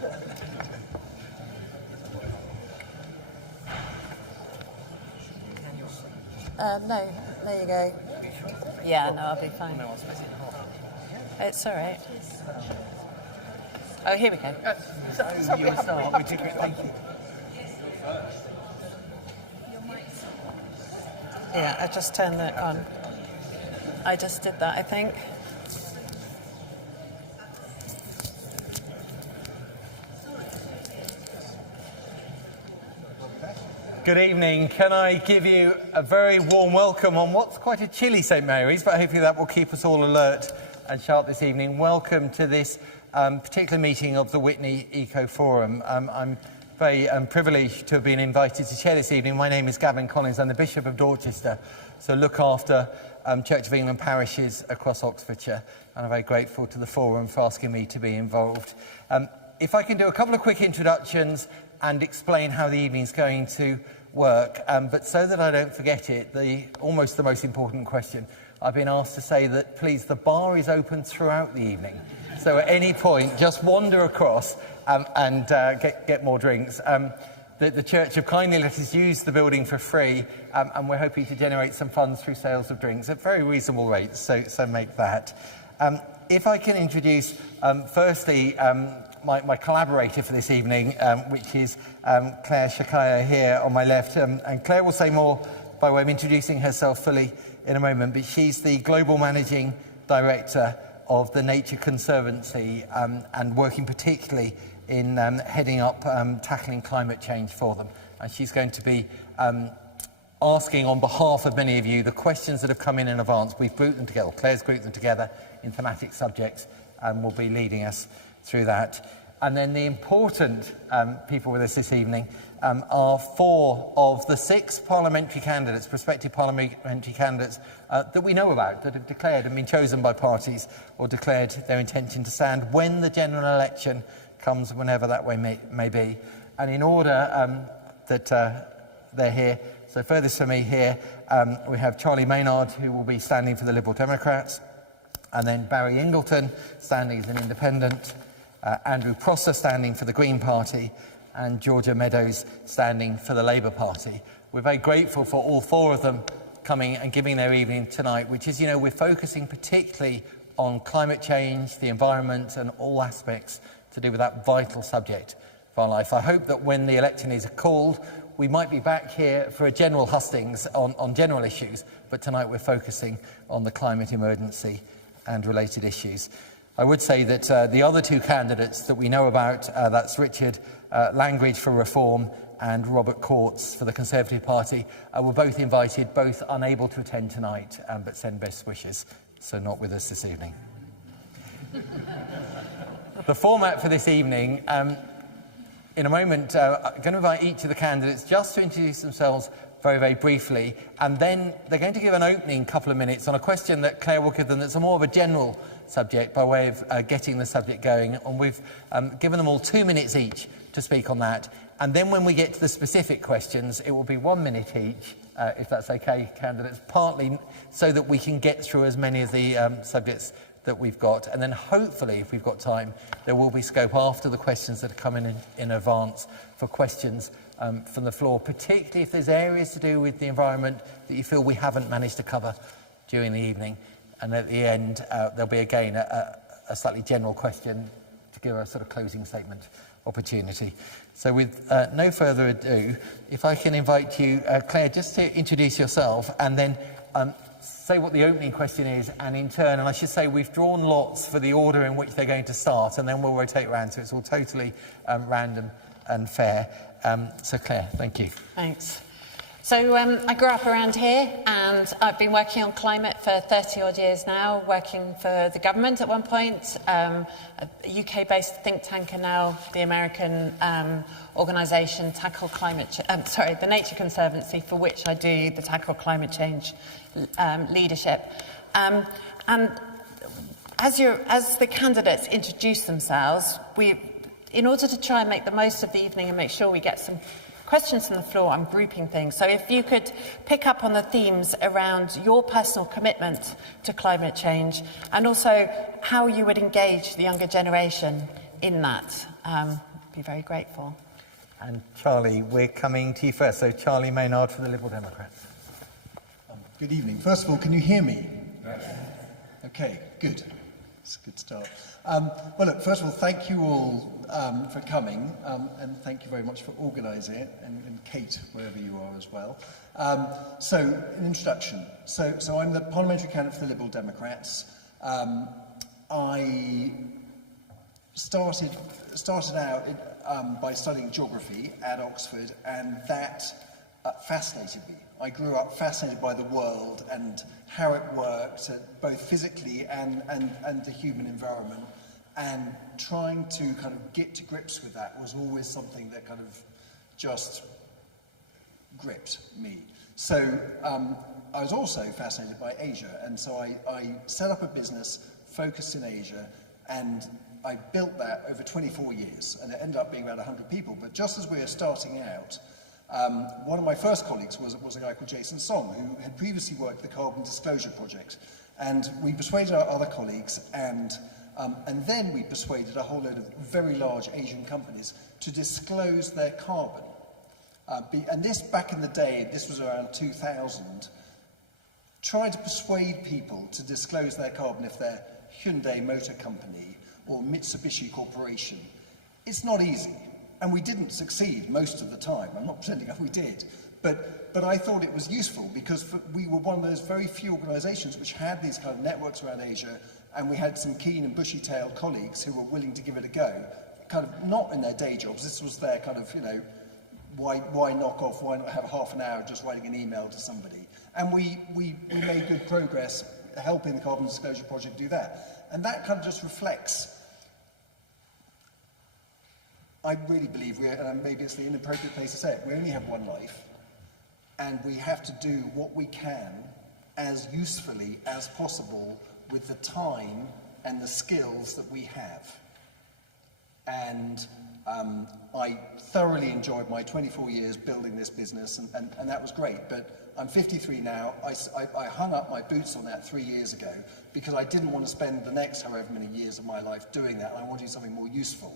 No, there you go. Yeah, no, I'll be fine. It's all right. Oh, here we go. So you start with different. Thank you. Yeah, I just turned that on. I just did that, I think. Good evening. Can I give you a very warm welcome on what's quite a chilly St Mary's, but hopefully that will keep us all alert and sharp this evening. Welcome to this particular meeting of the Witney Eco Forum. I'm very privileged to have been invited to chair this evening. My name is Gavin Collins. I'm the Bishop of Dorchester, so look after Church of England parishes across Oxfordshire, and I'm very grateful to the Forum for asking me to be involved. If I can do a couple of quick introductions and explain how the evening's going to work, but so that I don't forget it, almost the most important question, I've been asked to say that please, the bar is open throughout the evening, so at any point just wander across and get more drinks. The Church have kindly let us use the building for free, and we're hoping to generate some funds through sales of drinks at very reasonable rates, so make that. If I can introduce firstly my collaborator for this evening, which is Claire Shakaya here on my left. And Claire will say more by way of introducing herself fully in a moment, but she's the Global Managing Director of the Nature Conservancy and working particularly in heading up tackling climate change for them. And she's going to be asking on behalf of many of you the questions that have come in advance. We've grouped them together, Claire's grouped them together in thematic subjects and will be leading us through that. And then the important people with us this evening are 4 of the 6 parliamentary candidates, prospective parliamentary candidates that we know about, that have declared and been chosen by parties or declared their intention to stand when the general election comes, whenever that way may be. And in order that they're here, so furthest from me here, we have Charlie Maynard, who will be standing for the Liberal Democrats, and then Barry Ingleton, standing as an independent, Andrew Prosser standing for the Green Party, and Georgia Meadows standing for the Labour Party. We're very grateful for all 4 of them coming and giving their evening tonight, which is, we're focusing particularly on climate change, the environment, and all aspects to do with that vital subject of our life. I hope that when the election is called, we might be back here for a general hustings on general issues, but tonight we're focusing on the climate emergency and related issues. I would say that the other 2 candidates that we know about, that's Richard Langridge for Reform and Robert Courts for the Conservative Party, were both invited, both unable to attend tonight, but send best wishes, so not with us this evening. The format for this evening, in a moment, I'm going to invite each of the candidates just to introduce themselves very briefly, and then they're going to give an opening couple of minutes on a question that Claire will give them that's more of a general subject by way of getting the subject going, and we've given them all 2 minutes each to speak on that, and then when we get to the specific questions it will be 1 minute each, if that's okay, candidates, partly so that we can get through as many of the subjects that we've got, and then hopefully, if we've got time, there will be scope after the questions that are coming in advance for questions from the floor, particularly if there's areas to do with the environment that you feel we haven't managed to cover during the evening. And at the end, there'll be again a slightly general question to give a sort of closing statement opportunity. So with no further ado, if I can invite you, Claire, just to introduce yourself and then say what the opening question is, and in turn, and I should say we've drawn lots for the order in which they're going to start, and then we'll rotate around, so it's all totally random and fair. So Claire, thank you. Thanks. So I grew up around here, and I've been working on climate for 30 odd years now, working for the government at one point, a UK-based think tank, and now the American organisation the Nature Conservancy, for which I do the Tackle Climate Change leadership. And as the candidates introduce themselves, in order to try and make the most of the evening and make sure we get some questions from the floor, I'm grouping things. So if you could pick up on the themes around your personal commitment to climate change and also how you would engage the younger generation in that, be very grateful. And Charlie, we're coming to you first. So Charlie Maynard for the Liberal Democrats. Good evening. First of all, can you hear me? Yes. Okay, good. It's a good start. Well, look, first of all, thank you all for coming, and thank you very much for organising it, and Kate, wherever you are as well. So, an introduction. So I'm the parliamentary candidate for the Liberal Democrats. I started out by studying geography at Oxford, and that fascinated me. I grew up fascinated by the world and how it worked, both physically and the human environment. And trying to kind of get to grips with that was always something that kind of just gripped me. So I was also fascinated by Asia, and so I set up a business focused in Asia, and I built that over 24 years, and it ended up being about 100 people. But just as we were starting out, one of my first colleagues was a guy called Jason Song, who had previously worked at the Carbon Disclosure Project. And we persuaded our other colleagues, and then we persuaded a whole load of very large Asian companies to disclose their carbon. And this, back in the day, this was around 2000, trying to persuade people to disclose their carbon if they're Hyundai Motor Company or Mitsubishi Corporation. It's not easy. And we didn't succeed most of the time. I'm not pretending we did. But I thought it was useful because we were one of those very few organisations which had these kind of networks around Asia, and we had some keen and bushy-tailed colleagues who were willing to give it a go, kind of not in their day jobs. This was their kind of, why knock off, why not have half an hour just writing an email to somebody? And we made good progress helping the Carbon Disclosure Project do that. And that kind of just reflects, I really believe, and maybe it's the inappropriate place to say it, we only have one life, and we have to do what we can as usefully as possible with the time and the skills that we have. And I thoroughly enjoyed my 24 years building this business, and that was great. But I'm 53 now. I hung up my boots on that 3 years ago because I didn't want to spend the next however many years of my life doing that. I wanted to do something more useful.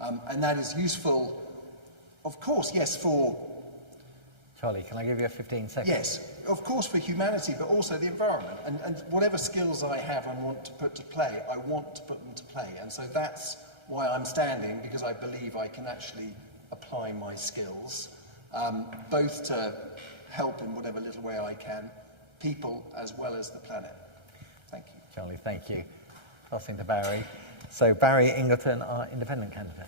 And that is useful, of course, yes, for... Charlie, can I give you a 15 seconds? Yes, of course for humanity, but also the environment. And whatever skills I have and want to put to play, I want to put them to play. And so that's why I'm standing, because I believe I can actually apply my skills, both to help in whatever little way I can, people as well as the planet. Thank you. Charlie, thank you. Passing to Barry. So Barry Ingleton, our independent candidate.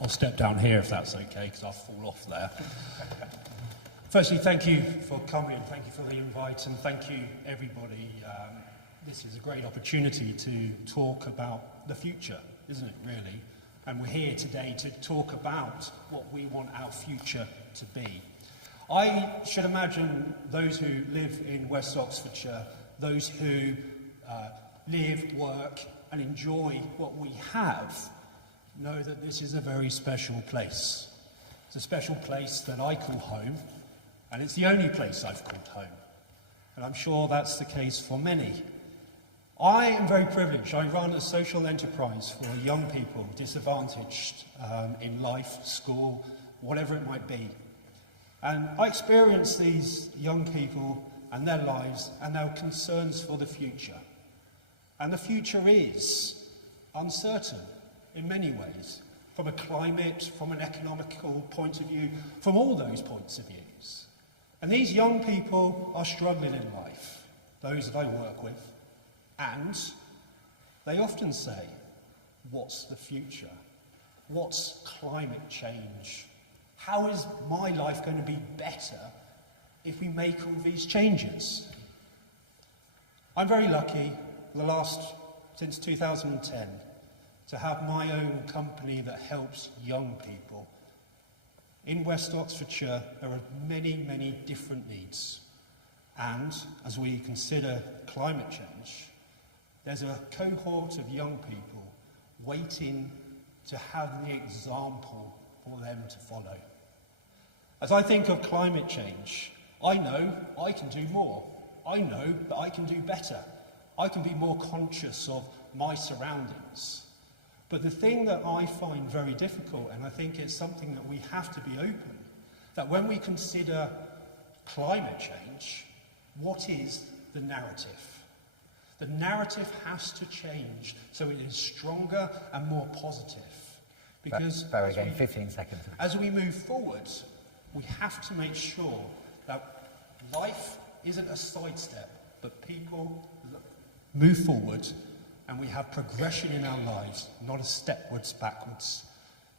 I'll step down here if that's okay, because I'll fall off there. Firstly, thank you for coming, thank you for the invite, and thank you, everybody. This is a great opportunity to talk about the future, isn't it, really? And we're here today to talk about what we want our future to be. I should imagine those who live in West Oxfordshire, those who live, work, and enjoy what we have, know that this is a very special place. It's a special place that I call home, and it's the only place I've called home. And I'm sure that's the case for many. I am very privileged. I run a social enterprise for young people disadvantaged in life, school, whatever it might be. And I experience these young people and their lives and their concerns for the future. And the future is uncertain in many ways, from a climate, from an economical point of view, from all those points of views. And these young people are struggling in life, those that I work with, and they often say, what's the future? What's climate change? How is my life going to be better if we make all these changes? I'm very lucky, since 2010, to have my own company that helps young people. In West Oxfordshire, there are many, many different needs. And as we consider climate change, there's a cohort of young people waiting to have the example for them to follow. As I think of climate change, I know I can do more. I know that I can do better. I can be more conscious of my surroundings. But the thing that I find very difficult, and I think it's something that we have to be open, that when we consider climate change, what is the narrative? The narrative has to change so it is stronger and more positive. Because Barry, again, 15 seconds. as we move forward, we have to make sure that life isn't a sidestep, but people move forward and we have progression in our lives, not a stepwards, backwards.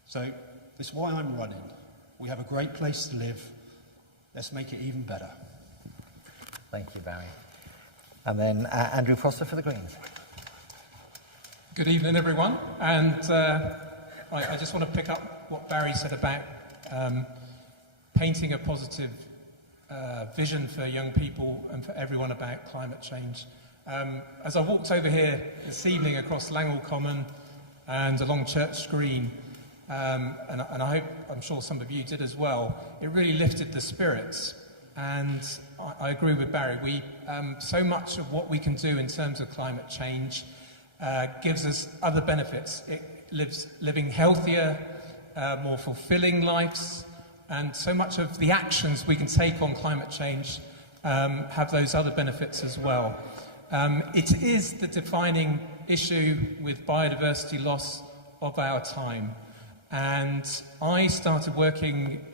So that's why I'm running. We have a great place to live. Let's make it even better. Thank you, Barry. And then Andrew Foster for the Greens. Good evening, everyone. And I just want to pick up what Barry said about painting a positive vision for young people and for everyone about climate change. As I walked over here this evening across Langhall Common and along Church Green, and I'm sure some of you did as well, it really lifted the spirits. And I agree with Barry. So much of what we can do in terms of climate change gives us other benefits. It living healthier, more fulfilling lives, and so much of the actions we can take on climate change have those other benefits as well. It is the defining issue with biodiversity loss of our time. And I started working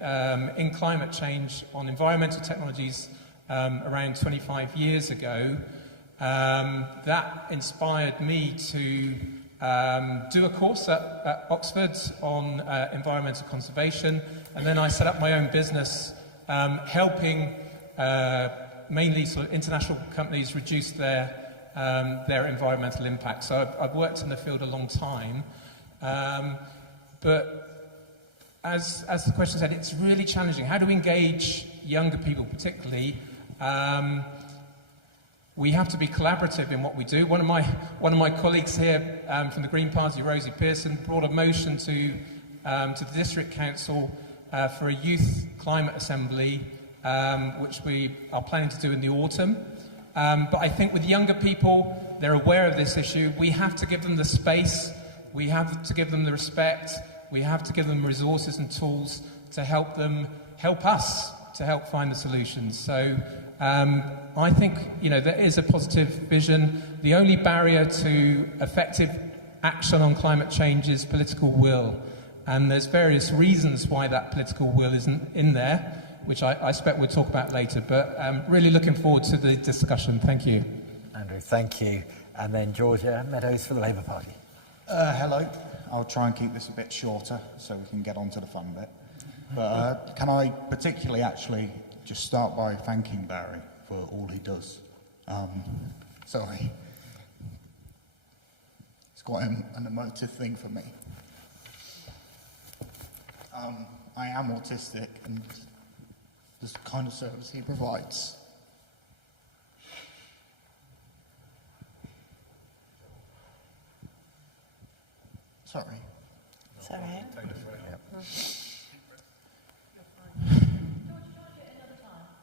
in climate change on environmental technologies around 25 years ago. That inspired me to do a course at Oxford on environmental conservation, and then I set up my own business helping mainly sort of international companies reduce their environmental impact. So I've worked in the field a long time. But as the question said, it's really challenging. How do we engage younger people particularly? We have to be collaborative in what we do. One of my colleagues here from the Green Party, Rosie Pearson, brought a motion to the District Council for a youth climate assembly, which we are planning to do in the autumn. But I think with younger people, they're aware of this issue. We have to give them the space. We have to give them the respect. We have to give them resources and tools to help us to help find the solutions. So I think, there is a positive vision. The only barrier to effective action on climate change is political will. And there's various reasons why that political will isn't in there, which I expect we'll talk about later. But really looking forward to the discussion. Thank you. Andrew, thank you. And then Georgia Meadows for the Labour Party. Hello. I'll try and keep this a bit shorter so we can get on to the fun bit. But can I particularly actually just start by thanking Barry for all he does? Sorry. It's quite an emotive thing for me. I am autistic, and this kind of service he provides. Sorry. Sorry.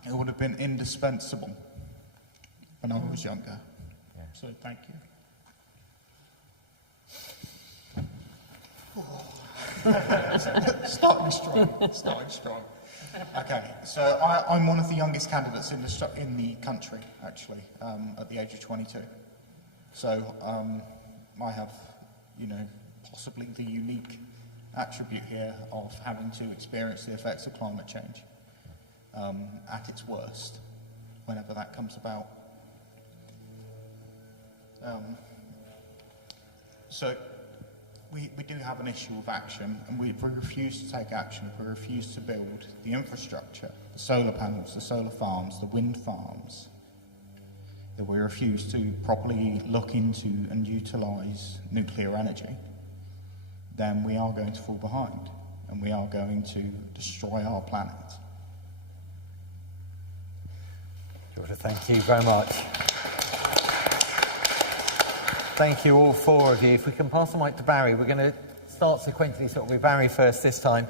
It would have been indispensable when I was younger. Yeah. So thank you. Starting strong. Okay, so I'm one of the youngest candidates in the country, actually, at the age of 22. So I have, possibly the unique attribute here of having to experience the effects of climate change at its worst, whenever that comes about. So we do have an issue of action, and we refuse to take action. We refuse to build the infrastructure, the solar panels, the solar farms, the wind farms. If we refuse to properly look into and utilise nuclear energy, then we are going to fall behind, and we are going to destroy our planet. Georgia, thank you very much. Thank you, all four of you. If we can pass the mic to Barry, we're going to start sequentially, so it'll be Barry first this time.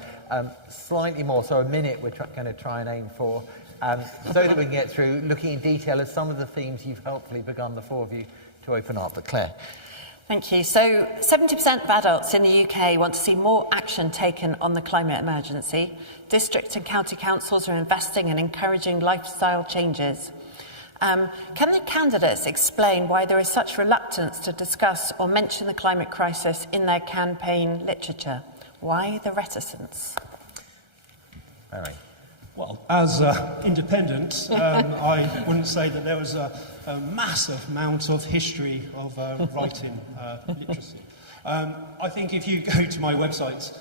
Slightly more, so a minute we're going to try and aim for, so that we can get through looking in detail at some of the themes you've helpfully begun, the four of you, to open up. But Claire. Thank you. So 70% of adults in the UK want to see more action taken on the climate emergency. District and county councils are investing and encouraging lifestyle changes. Can the candidates explain why there is such reluctance to discuss or mention the climate crisis in their campaign literature? Why the reticence? Mary. Well, as independent, I wouldn't say that there was a massive amount of history of writing literacy. I think if you go to my website,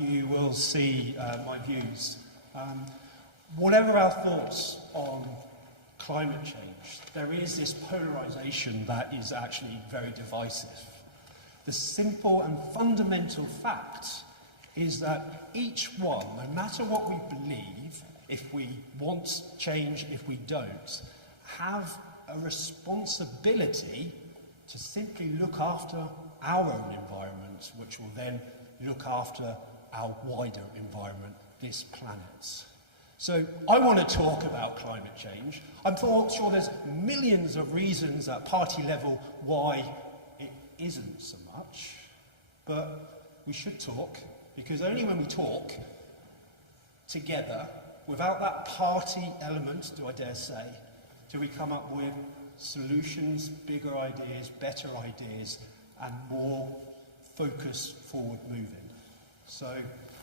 you will see my views. Whatever our thoughts on climate change, there is this polarisation that is actually very divisive. The simple and fundamental fact is that each one, no matter what we believe, if we want change, if we don't, have a responsibility to simply look after our own environment, which will then look after our wider environment, this planet. So I want to talk about climate change. I'm sure there's millions of reasons at party level why it isn't so much, but we should talk, because only when we talk together, without that party element, do I dare say, do we come up with solutions, bigger ideas, better ideas, and more focused forward moving. So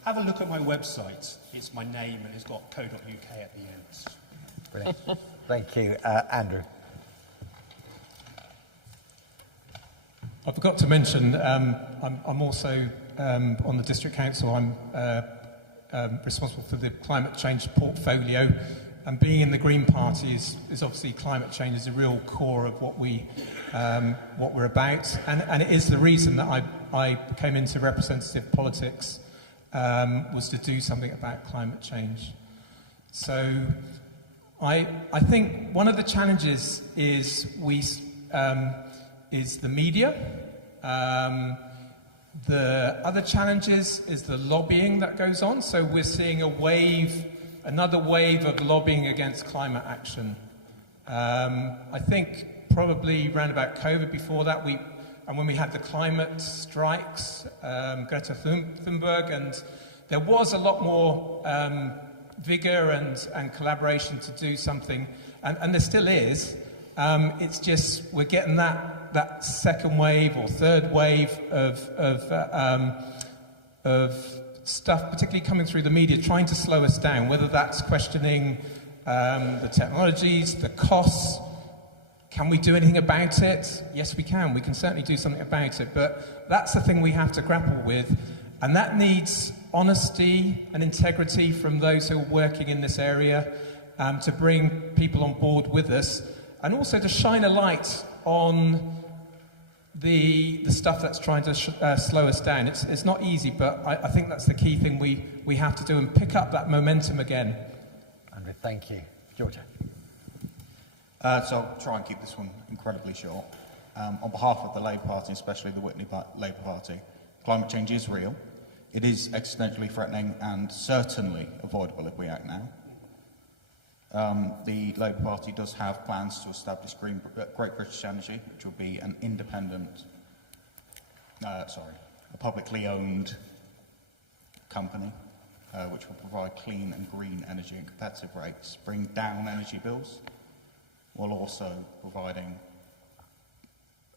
have a look at my website. It's my name and it's got .co.uk at the end. Brilliant. Thank you. Andrew. I forgot to mention, I'm also on the district council. I'm responsible for the climate change portfolio, and being in the Green Party is obviously climate change is a real core of what we're about, and it is the reason that I came into representative politics, was to do something about climate change. So I think one of the challenges is is the media. The other challenges is the lobbying that goes on. So we're seeing another wave of lobbying against climate action. I think probably around about COVID, before that, when we had the climate strikes, Greta Thunberg, and there was a lot more vigor and collaboration to do something, and there still is. It's just we're getting that second wave or third wave of stuff, particularly coming through the media, trying to slow us down, whether that's questioning the technologies, the costs. Can we do anything about it? Yes, we can. We can certainly do something about it, but that's the thing we have to grapple with, and that needs honesty and integrity from those who are working in this area, to bring people on board with us, and also to shine a light on the stuff that's trying to slow us down. It's not easy, but I think that's the key thing we have to do, and pick up that momentum again. Andrew, thank you. Georgia. So I'll try and keep this one incredibly short. On behalf of the Labour Party, especially the Witney Labour Party, climate change is real. It is existentially threatening and certainly avoidable if we act now. The Labour Party does have plans to establish Great British Energy, which will be an independent, a publicly owned company, which will provide clean and green energy at competitive rates, bring down energy bills, while also providing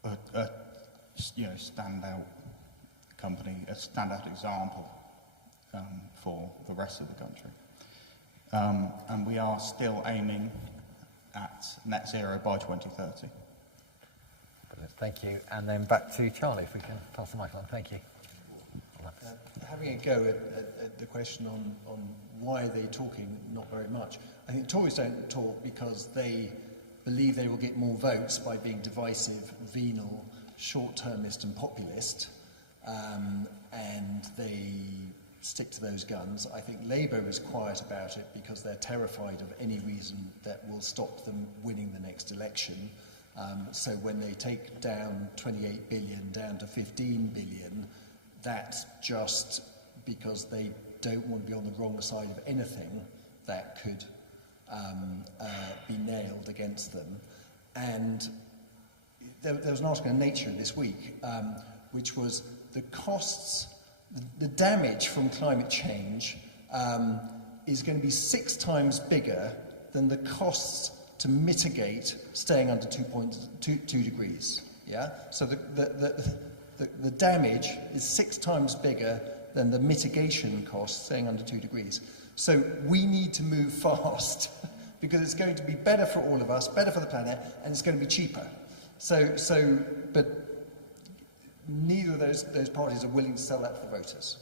a standout company, a standout example for the rest of the country. And we are still aiming at net zero by 2030. Thank you. And then back to Charlie, if we can pass the mic on. Thank you. Having a go at the question on why are they talking, not very much. I think Tories don't talk because they believe they will get more votes by being divisive, venal, short-termist and populist, and they stick to those guns. I think Labour is quiet about it because they're terrified of any reason that will stop them winning the next election. So when they take down 28 billion down to 15 billion, that's just because they don't want to be on the wrong side of anything that could be nailed against them. And there was an article in Nature this week, which was the costs, the damage from climate change is going to be 6 times bigger than the costs to mitigate staying under 2 degrees. Yeah. So the damage is 6 times bigger than the mitigation costs staying under 2 degrees. So we need to move fast because it's going to be better for all of us, better for the planet, and it's going to be cheaper. But neither of those parties are willing to sell that to the voters.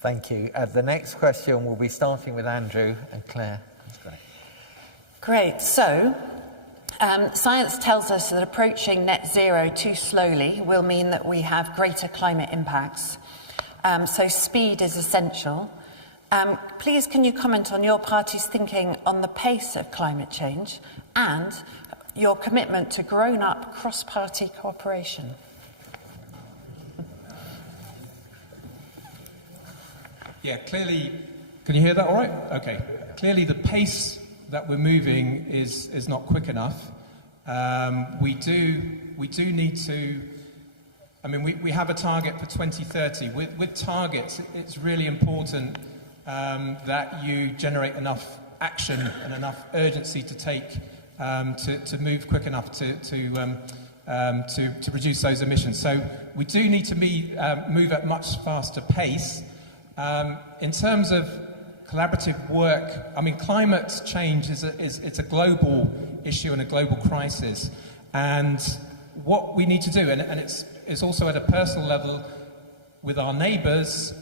Thank you. The next question will be starting with Andrew and Claire. That's great. Great. So, science tells us that approaching net zero too slowly will mean that we have greater climate impacts. So speed is essential. Please, can you comment on your party's thinking on the pace of climate change and your commitment to grown-up cross-party cooperation? Yeah, clearly, can you hear that all right? Okay. Clearly the pace that we're moving is not quick enough. We do need to, I mean, we have a target for 2030. With targets, it's really important that you generate enough action and enough urgency to take, to move quick enough to reduce those emissions. So we do need to move at much faster pace. In terms of collaborative work, I mean, climate change it's a global issue and a global crisis. And what we need to do, and it's also at a personal level with our neighbours,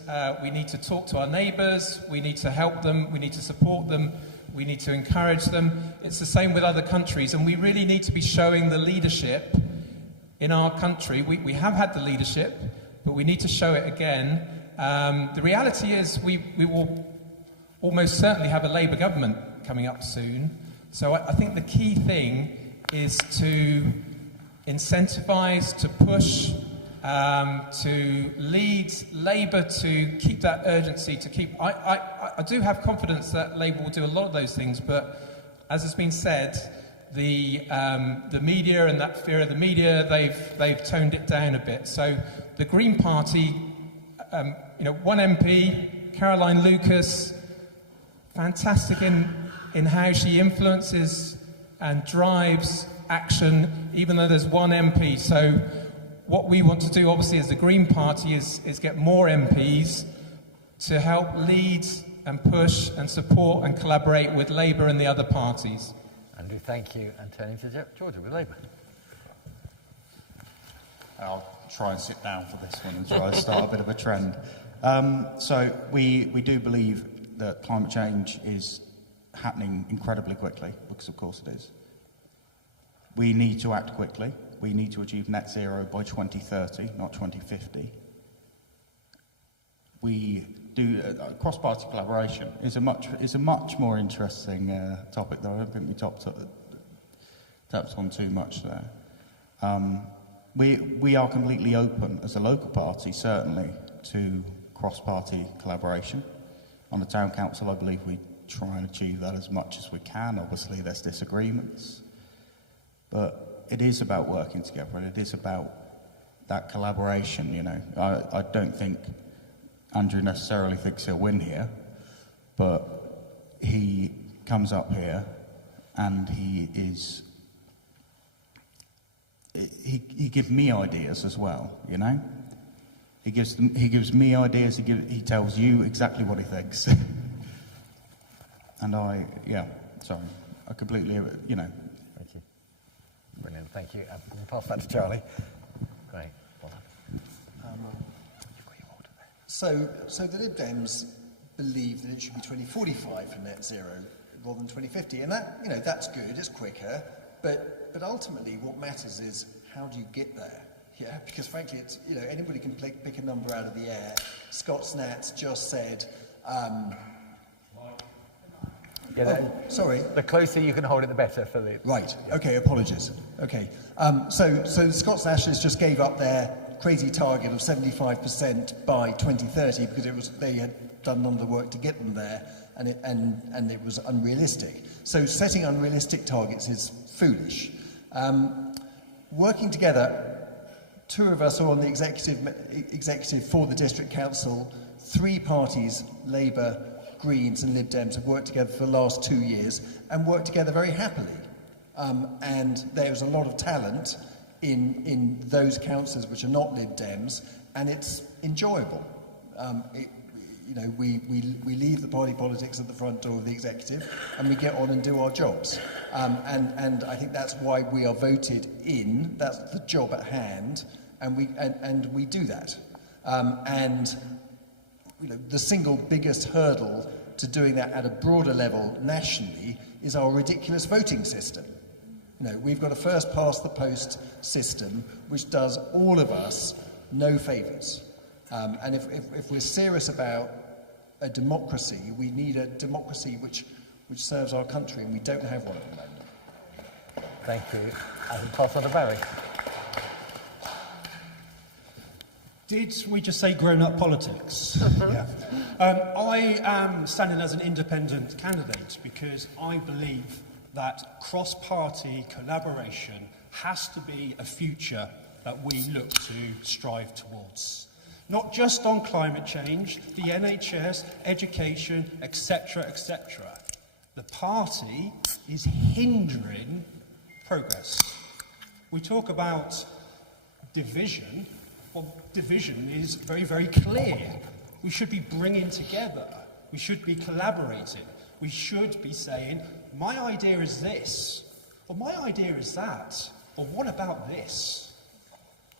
we need to talk to our neighbours, we need to help them, we need to support them, we need to encourage them. It's the same with other countries, and we really need to be showing the leadership in our country. We have had the leadership, but we need to show it again. The reality is we will almost certainly have a Labour government coming up soon. So I think the key thing is to incentivise, to push, to lead Labour to keep that urgency, to keep... I do have confidence that Labour will do a lot of those things, but as has been said, the media and that fear of the media, they've toned it down a bit. So the Green Party... one MP, Caroline Lucas, fantastic in how she influences and drives action, even though there's one MP. So what we want to do, obviously, as the Green Party is get more MPs to help lead and push and support and collaborate with Labour and the other parties. Andrew, thank you. And turning to Georgia with Labour. I'll try and sit down for this one and try to start a bit of a trend. So we do believe that climate change is happening incredibly quickly, because of course it is. We need to act quickly. We need to achieve net zero by 2030, not 2050. We do cross-party collaboration is a much more interesting topic, though I don't think we tapped on too much there. We are completely open as a local party, certainly, to cross-party collaboration. On the town council, I believe we try and achieve that as much as we can. Obviously, there's disagreements, but it is about working together, and it is about that collaboration. You know, I don't think Andrew necessarily thinks he'll win here, but he comes up here and he gives me ideas as well, you know? He gives me ideas, he tells you exactly what he thinks. And I completely, you know. Thank you. Brilliant, thank you. I'll pass that to Charlie. Great. Well done. So the Lib Dems believe that it should be 2045 for net zero rather than 2050, and that, you know, that's good, it's quicker, but ultimately what matters is how do you get there? Yeah, because frankly, it's, you know, anybody can pick a number out of the air. Scott Snats just said. Sorry. The closer you can hold it, the better for the. Right. Yeah. Okay. Apologies. Okay. So Scott Snats just gave up their crazy target of 75% by 2030 because they had done none of the work to get them there, and it was unrealistic. So setting unrealistic targets is foolish. working together, 2 of us are on the executive for the district council. 3 parties, Labour, Greens and Lib Dems, have worked together for the last 2 years and worked together very happily. And there's a lot of talent in those councillors which are not Lib Dems, and it's enjoyable. We leave the party politics at the front door of the executive and we get on and do our jobs. And I think that's why we are voted in. That's the job at hand, and we do that. The single biggest hurdle to doing that at a broader level nationally is our ridiculous voting system. We've got a first past the post system which does all of us no favours. And if we're serious about a democracy, we need a democracy which serves our country, and we don't have one at the moment. Thank you. I can pass on to Barry. Did we just say grown-up politics? Yeah. I am standing as an independent candidate because I believe that cross-party collaboration has to be a future that we look to strive towards. Not just on climate change, the NHS, education, etc., etc. The party is hindering progress. We talk about division. Well, division is very, very clear. We should be bringing together. We should be collaborating. We should be saying, my idea is this, or my idea is that, or what about this?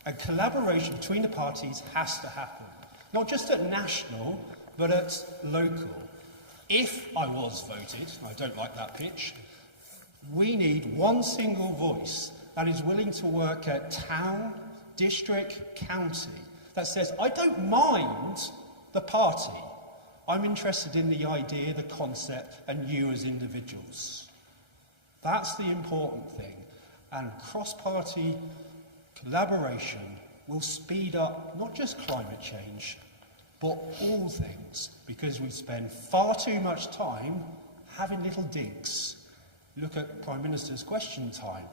And collaboration between the parties has to happen, not just at national, but at local. If I was voted, I don't like that pitch, we need one single voice that is willing to work at town, district, county, that says, I don't mind the party. I'm interested in the idea, the concept, and you as individuals. That's the important thing. And cross-party collaboration will speed up not just climate change, but all things, because we spend far too much time having little digs. Look at Prime Minister's question time.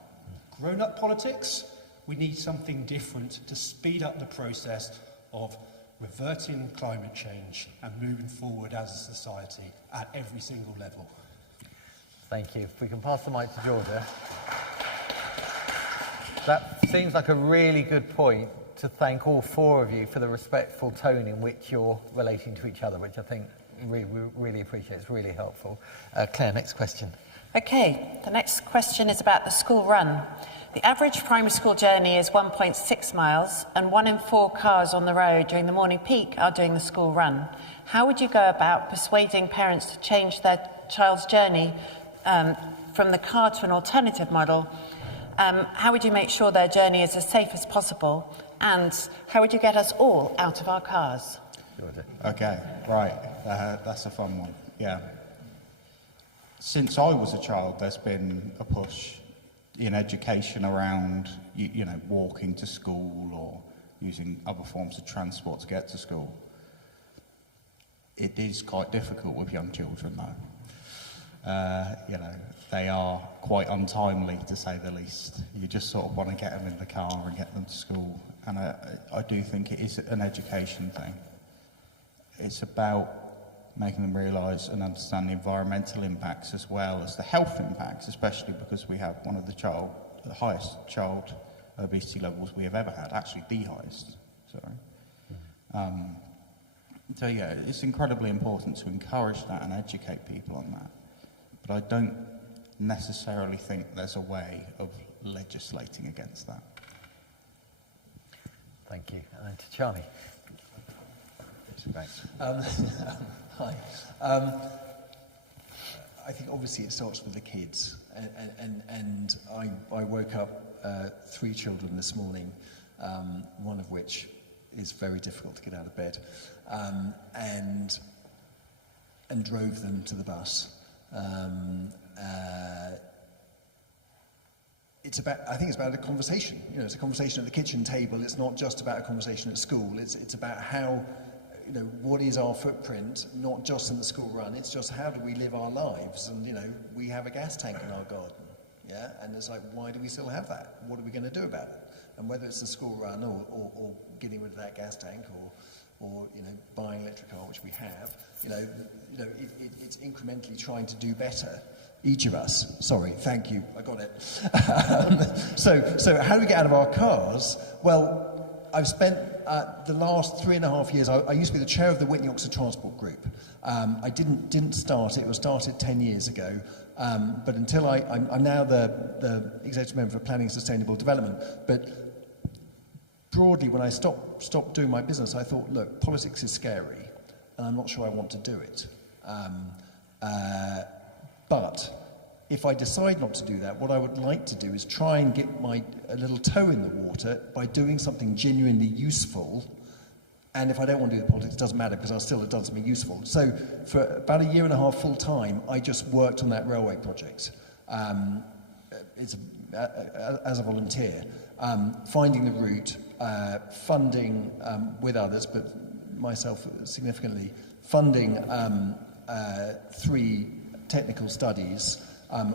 Grown-up politics, we need something different to speed up the process of reverting climate change and moving forward as a society at every single level. Thank you. If we can pass the mic to Georgia. That seems like a really good point to thank all 4 of you for the respectful tone in which you're relating to each other, which I think we really appreciate. It's really helpful. Claire, next question. Okay, the next question is about the school run. The average primary school journey is 1.6 miles, and 1 in 4 cars on the road during the morning peak are doing the school run. How would you go about persuading parents to change their child's journey from the car to an alternative model? How would you make sure their journey is as safe as possible? And how would you get us all out of our cars? Okay, right. That's a fun one. Yeah. Since I was a child, there's been a push in education around, you know, walking to school or using other forms of transport to get to school. It is quite difficult with young children, though. You know, they are quite untimely, to say the least. You just sort of want to get them in the car and get them to school. And I do think it is an education thing. It's about making them realise and understand the environmental impacts as well as the health impacts, especially because we have one of the highest child obesity levels we have ever had, actually the highest. So yeah, it's incredibly important to encourage that and educate people on that. But I don't necessarily think there's a way of legislating against that. Thank you. And to Charlie. Thanks. Hi. I think obviously it starts with the kids, and I woke up 3 children this morning, one of which is very difficult to get out of bed, and drove them to the bus. I think it's about a conversation. You know, it's a conversation at the kitchen table. It's not just about a conversation at school. It's about how, you know, what is our footprint, not just in the school run. It's just how do we live our lives. And, you know, we have a gas tank in our garden. Yeah, and it's like, why do we still have that? What are we going to do about it? And whether it's the school run or getting rid of that gas tank or buying electric car, which we have, it's incrementally trying to do better. Each of us. Sorry, thank you, I got it. So how do we get out of our cars? Well, I've spent the last 3.5 years, I used to be the chair of the Witney Oxford Transport Group. I didn't start it, it was started 10 years ago. But until I'm now the executive member for Planning and Sustainable Development. But broadly, when I stopped doing my business, I thought, look, politics is scary, and I'm not sure I want to do it. But if I decide not to do that, what I would like to do is try and get a little toe in the water by doing something genuinely useful. And if I don't want to do the politics, it doesn't matter, because I'll still have done something useful. So for about 1.5 years full time, I just worked on that railway project as a volunteer, finding the route, funding with others, but myself significantly, funding 3 technical studies,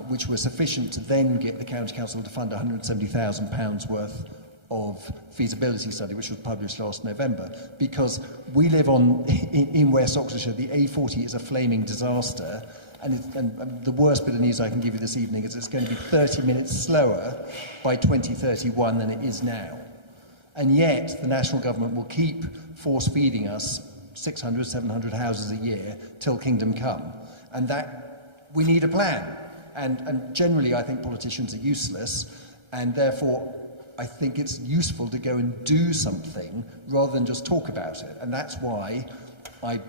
which were sufficient to then get the County Council to fund £170,000 worth of feasibility study, which was published last November, because we live in West Oxfordshire. The A40 is a flaming disaster, and the worst bit of news I can give you this evening is it's going to be 30 minutes slower by 2031 than it is now. And yet the national government will keep force feeding us 600, 700 houses a year till kingdom come. And that, we need a plan. And generally I think politicians are useless, and therefore I think it's useful to go and do something rather than just talk about it. And that's why I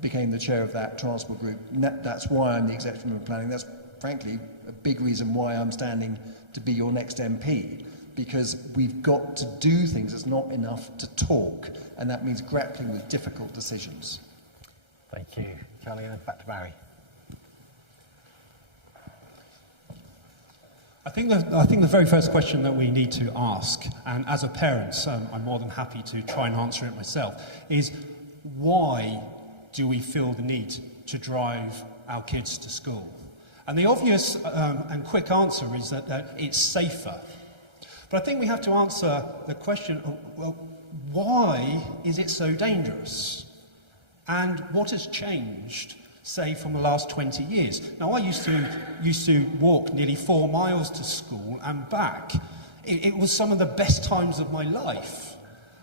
became the chair of that transport group. That's why I'm the executive of planning. That's frankly a big reason why I'm standing to be your next MP, because we've got to do things. It's not enough to talk, and that means grappling with difficult decisions. Thank you, Charlie, and back to Barry. I think the very first question that we need to ask, and as a parent, I'm more than happy to try and answer it myself, is why do we feel the need to drive our kids to school? And the obvious and quick answer is that it's safer. But I think we have to answer the question of, well, why is it so dangerous? And what has changed, say, from the last 20 years? Now, I used to walk nearly 4 miles to school and back. It was some of the best times of my life.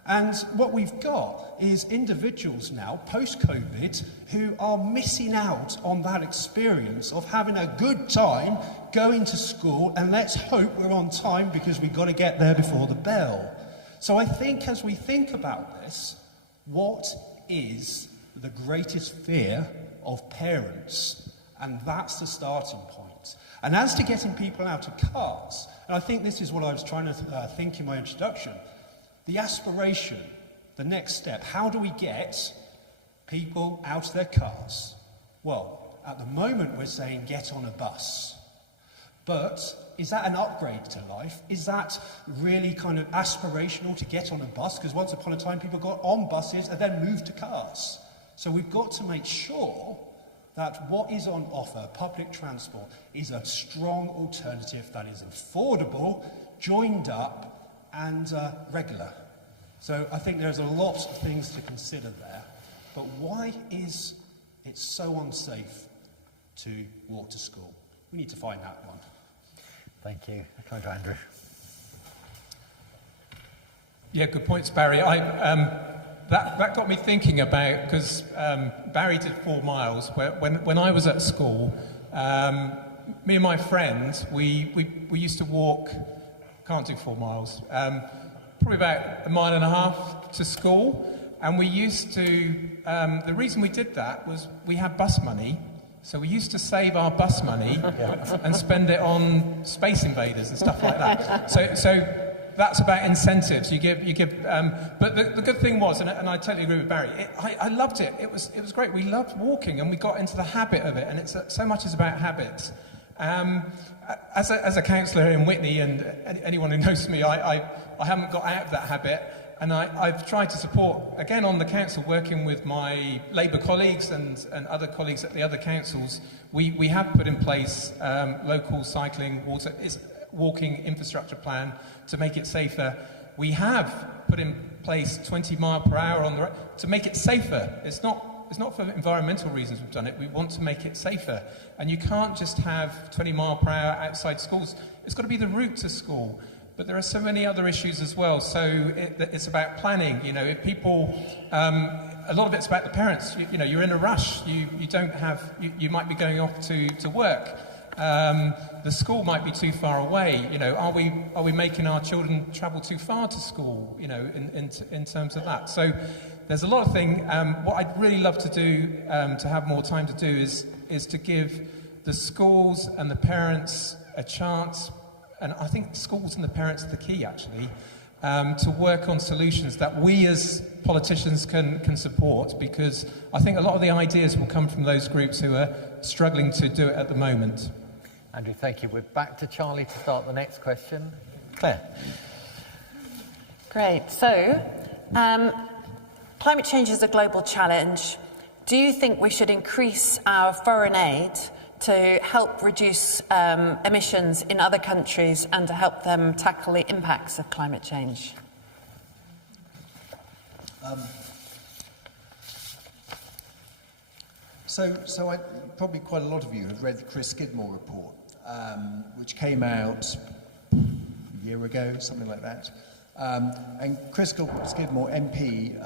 And what we've got is individuals now, post-COVID, who are missing out on that experience of having a good time going to school, and let's hope we're on time because we've got to get there before the bell. So I think as we think about this, what is the greatest fear of parents? And that's the starting point. And as to getting people out of cars, and I think this is what I was trying to think in my introduction, the aspiration, the next step, how do we get people out of their cars? Well, at the moment we're saying get on a bus. But is that an upgrade to life? Is that really kind of aspirational to get on a bus? Because once upon a time people got on buses and then moved to cars. So we've got to make sure that what is on offer, public transport, is a strong alternative that is affordable, joined up, and regular. So I think there's a lot of things to consider there. But why is it so unsafe to walk to school? We need to find that one. Thank you. Can I go, Andrew? Yeah, good points, Barry. That got me thinking about, because Barry did 4 miles. When I was at school, me and my friends, we used to walk. Can't do 4 miles. Probably about 1.5 miles to school, and we used to. The reason we did that was we had bus money, so we used to save our bus money and spend it on Space Invaders and stuff like that. So that's about incentives. You give. But the good thing was, and I totally agree with Barry. I loved it. It was great. We loved walking, and we got into the habit of it. And it's so much is about habits. As a councillor in Witney, and anyone who knows me, I haven't got out of that habit. And I've tried to support, again on the council, working with my Labour colleagues and other colleagues at the other councils. We have put in place local cycling, walking infrastructure plan to make it safer. We have put in place 20 mile per hour on the road to make it safer. It's not for environmental reasons we've done it. We want to make it safer. And you can't just have 20 mile per hour outside schools. It's got to be the route to school. But there are so many other issues as well. So it's about planning. You know, if people, a lot of it's about the parents. You know, you're in a rush. You don't have. You might be going off to work. The school might be too far away. You know, are we making our children travel too far to school? You know, in terms of that. So there's a lot of things. What I'd really love to do to have more time to do is to give the schools and the parents a chance. And I think schools and the parents are the key, actually, to work on solutions that we as politicians can support, because I think a lot of the ideas will come from those groups who are struggling to do it at the moment. Andrew, thank you. We're back to Charlie to start the next question. Claire. Great. So, climate change is a global challenge. Do you think we should increase our foreign aid to help reduce emissions in other countries and to help them tackle the impacts of climate change? So probably quite a lot of you have read the Chris Skidmore report, which came out a year ago, something like that. And Chris Skidmore, MP,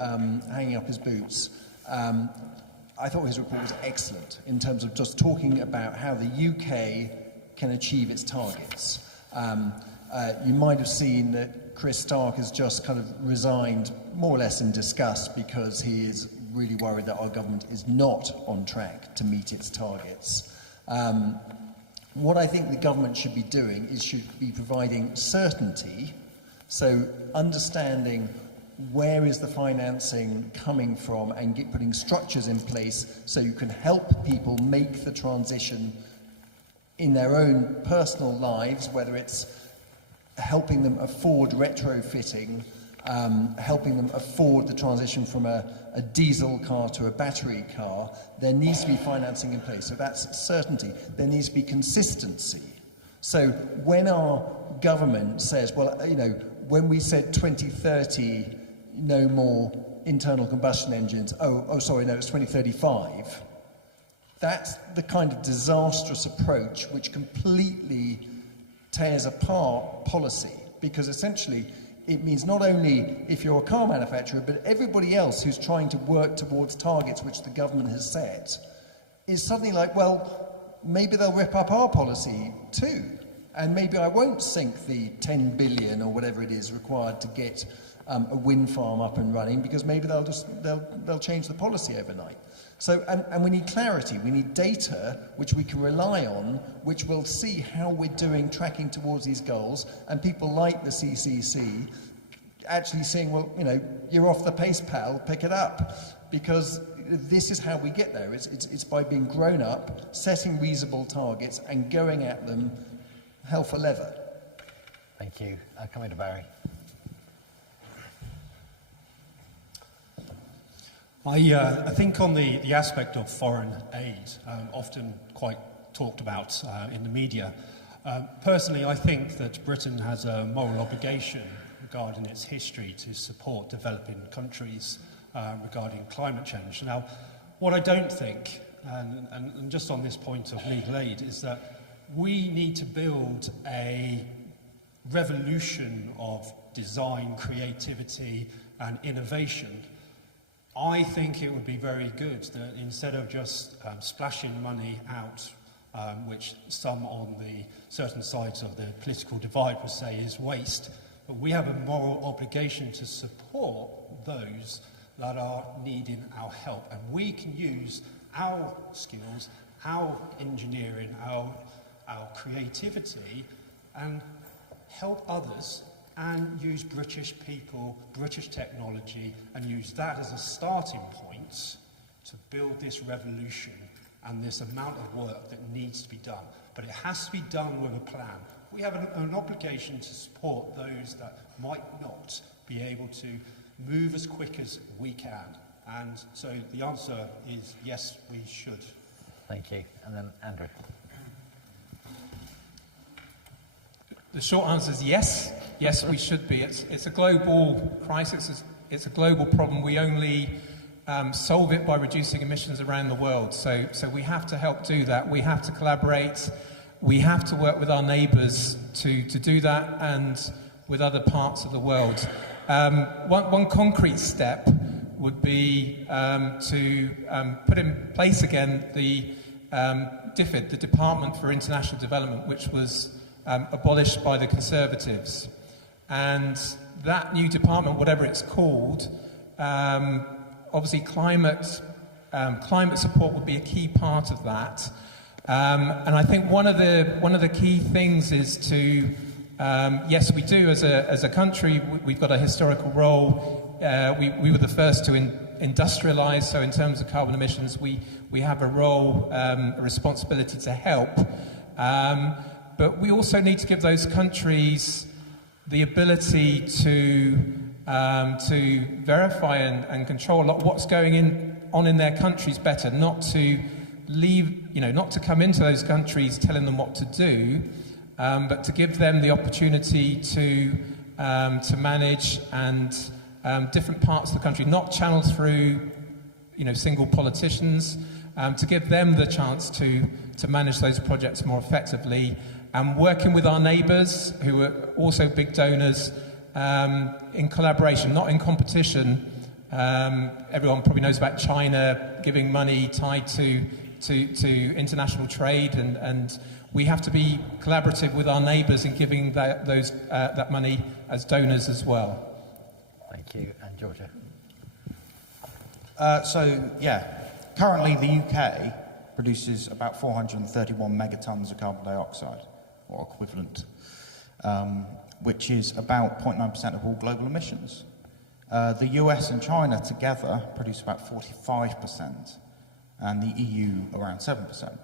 hanging up his boots, I thought his report was excellent in terms of just talking about how the UK can achieve its targets. You might have seen that Chris Stark has just kind of resigned more or less in disgust because he is really worried that our government is not on track to meet its targets. What I think the government should be doing is should be providing certainty, so understanding where is the financing coming from and putting structures in place so you can help people make the transition in their own personal lives, whether it's helping them afford retrofitting, helping them afford the transition from a diesel car to a battery car. There needs to be financing in place. So that's certainty. There needs to be consistency. So when our government says, well, you know, when we said 2030, no more internal combustion engines, sorry, no, it's 2035. That's the kind of disastrous approach which completely tears apart policy, because essentially it means not only if you're a car manufacturer, but everybody else who's trying to work towards targets which the government has set is suddenly like, well, maybe they'll rip up our policy too. And maybe I won't sink the 10 billion or whatever it is required to get a wind farm up and running, because maybe they'll change the policy overnight. So, and we need clarity, we need data which we can rely on, which will see how we're doing tracking towards these goals, and people like the CCC actually saying, well, you know, you're off the pace, pal, pick it up, because this is how we get there. It's by being grown up, setting reasonable targets and going at them hell for leather. Thank you. Coming to Barry. I think on the aspect of foreign aid, often quite talked about in the media, personally I think that Britain has a moral obligation regarding its history to support developing countries regarding climate change. Now, what I don't think, and just on this point of legal aid, is that we need to build a revolution of design, creativity and innovation. I think it would be very good that instead of just splashing money out, which some on the certain sides of the political divide would say is waste, but we have a moral obligation to support those that are needing our help. And we can use our skills, our engineering, our creativity, and help others, and use British people, British technology, and use that as a starting point to build this revolution and this amount of work that needs to be done. But it has to be done with a plan. We have an obligation to support those that might not be able to move as quick as we can. And so the answer is yes, we should. Thank you. And then Andrew. The short answer is yes. Yes, we should be. It's a global crisis. It's a global problem. We only solve it by reducing emissions around the world. So we have to help do that. We have to collaborate. We have to work with our neighbours to do that, and with other parts of the world. One concrete step would be to put in place again the DFID, the Department for International Development, which was abolished by the Conservatives. And that new department, whatever it's called, obviously climate support would be a key part of that. And I think one of the key things is to, yes, we do as a country, we've got a historical role. We were the first to industrialise, so in terms of carbon emissions, we have a role, a responsibility to help. But we also need to give those countries the ability to verify and control what's going on in their countries better, not to not to come into those countries telling them what to do, but to give them the opportunity to manage and different parts of the country, not channeled through single politicians, to give them the chance to manage those projects more effectively, and working with our neighbours who are also big donors in collaboration, not in competition. Everyone probably knows about China giving money tied to international trade, and we have to be collaborative with our neighbours in giving that money as donors as well. Thank you. And Georgia. Currently the UK produces about 431 megatons of carbon dioxide, or equivalent, which is about 0.9% of all global emissions. The US and China together produce about 45%, and the EU around 7%.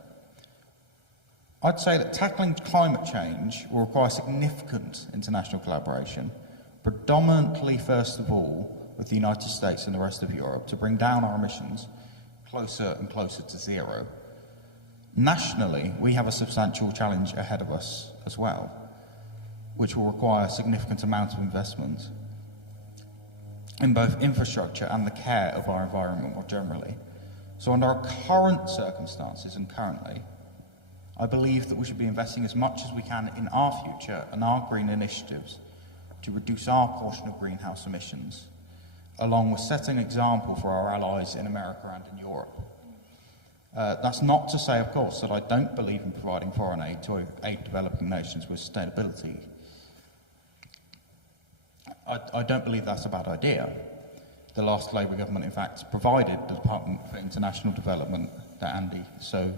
I'd say that tackling climate change will require significant international collaboration, predominantly, first of all, with the United States and the rest of Europe, to bring down our emissions closer and closer to zero. Nationally, we have a substantial challenge ahead of us as well, which will require a significant amount of investment in both infrastructure and the care of our environment more generally. So under our current circumstances and currently, I believe that we should be investing as much as we can in our future and our green initiatives to reduce our portion of greenhouse emissions, along with setting an example for our allies in America and in Europe. That's not to say, of course, that I don't believe in providing foreign aid to aid developing nations with sustainability. I don't believe that's a bad idea. The last Labour government, in fact, provided the Department for International Development that Andy so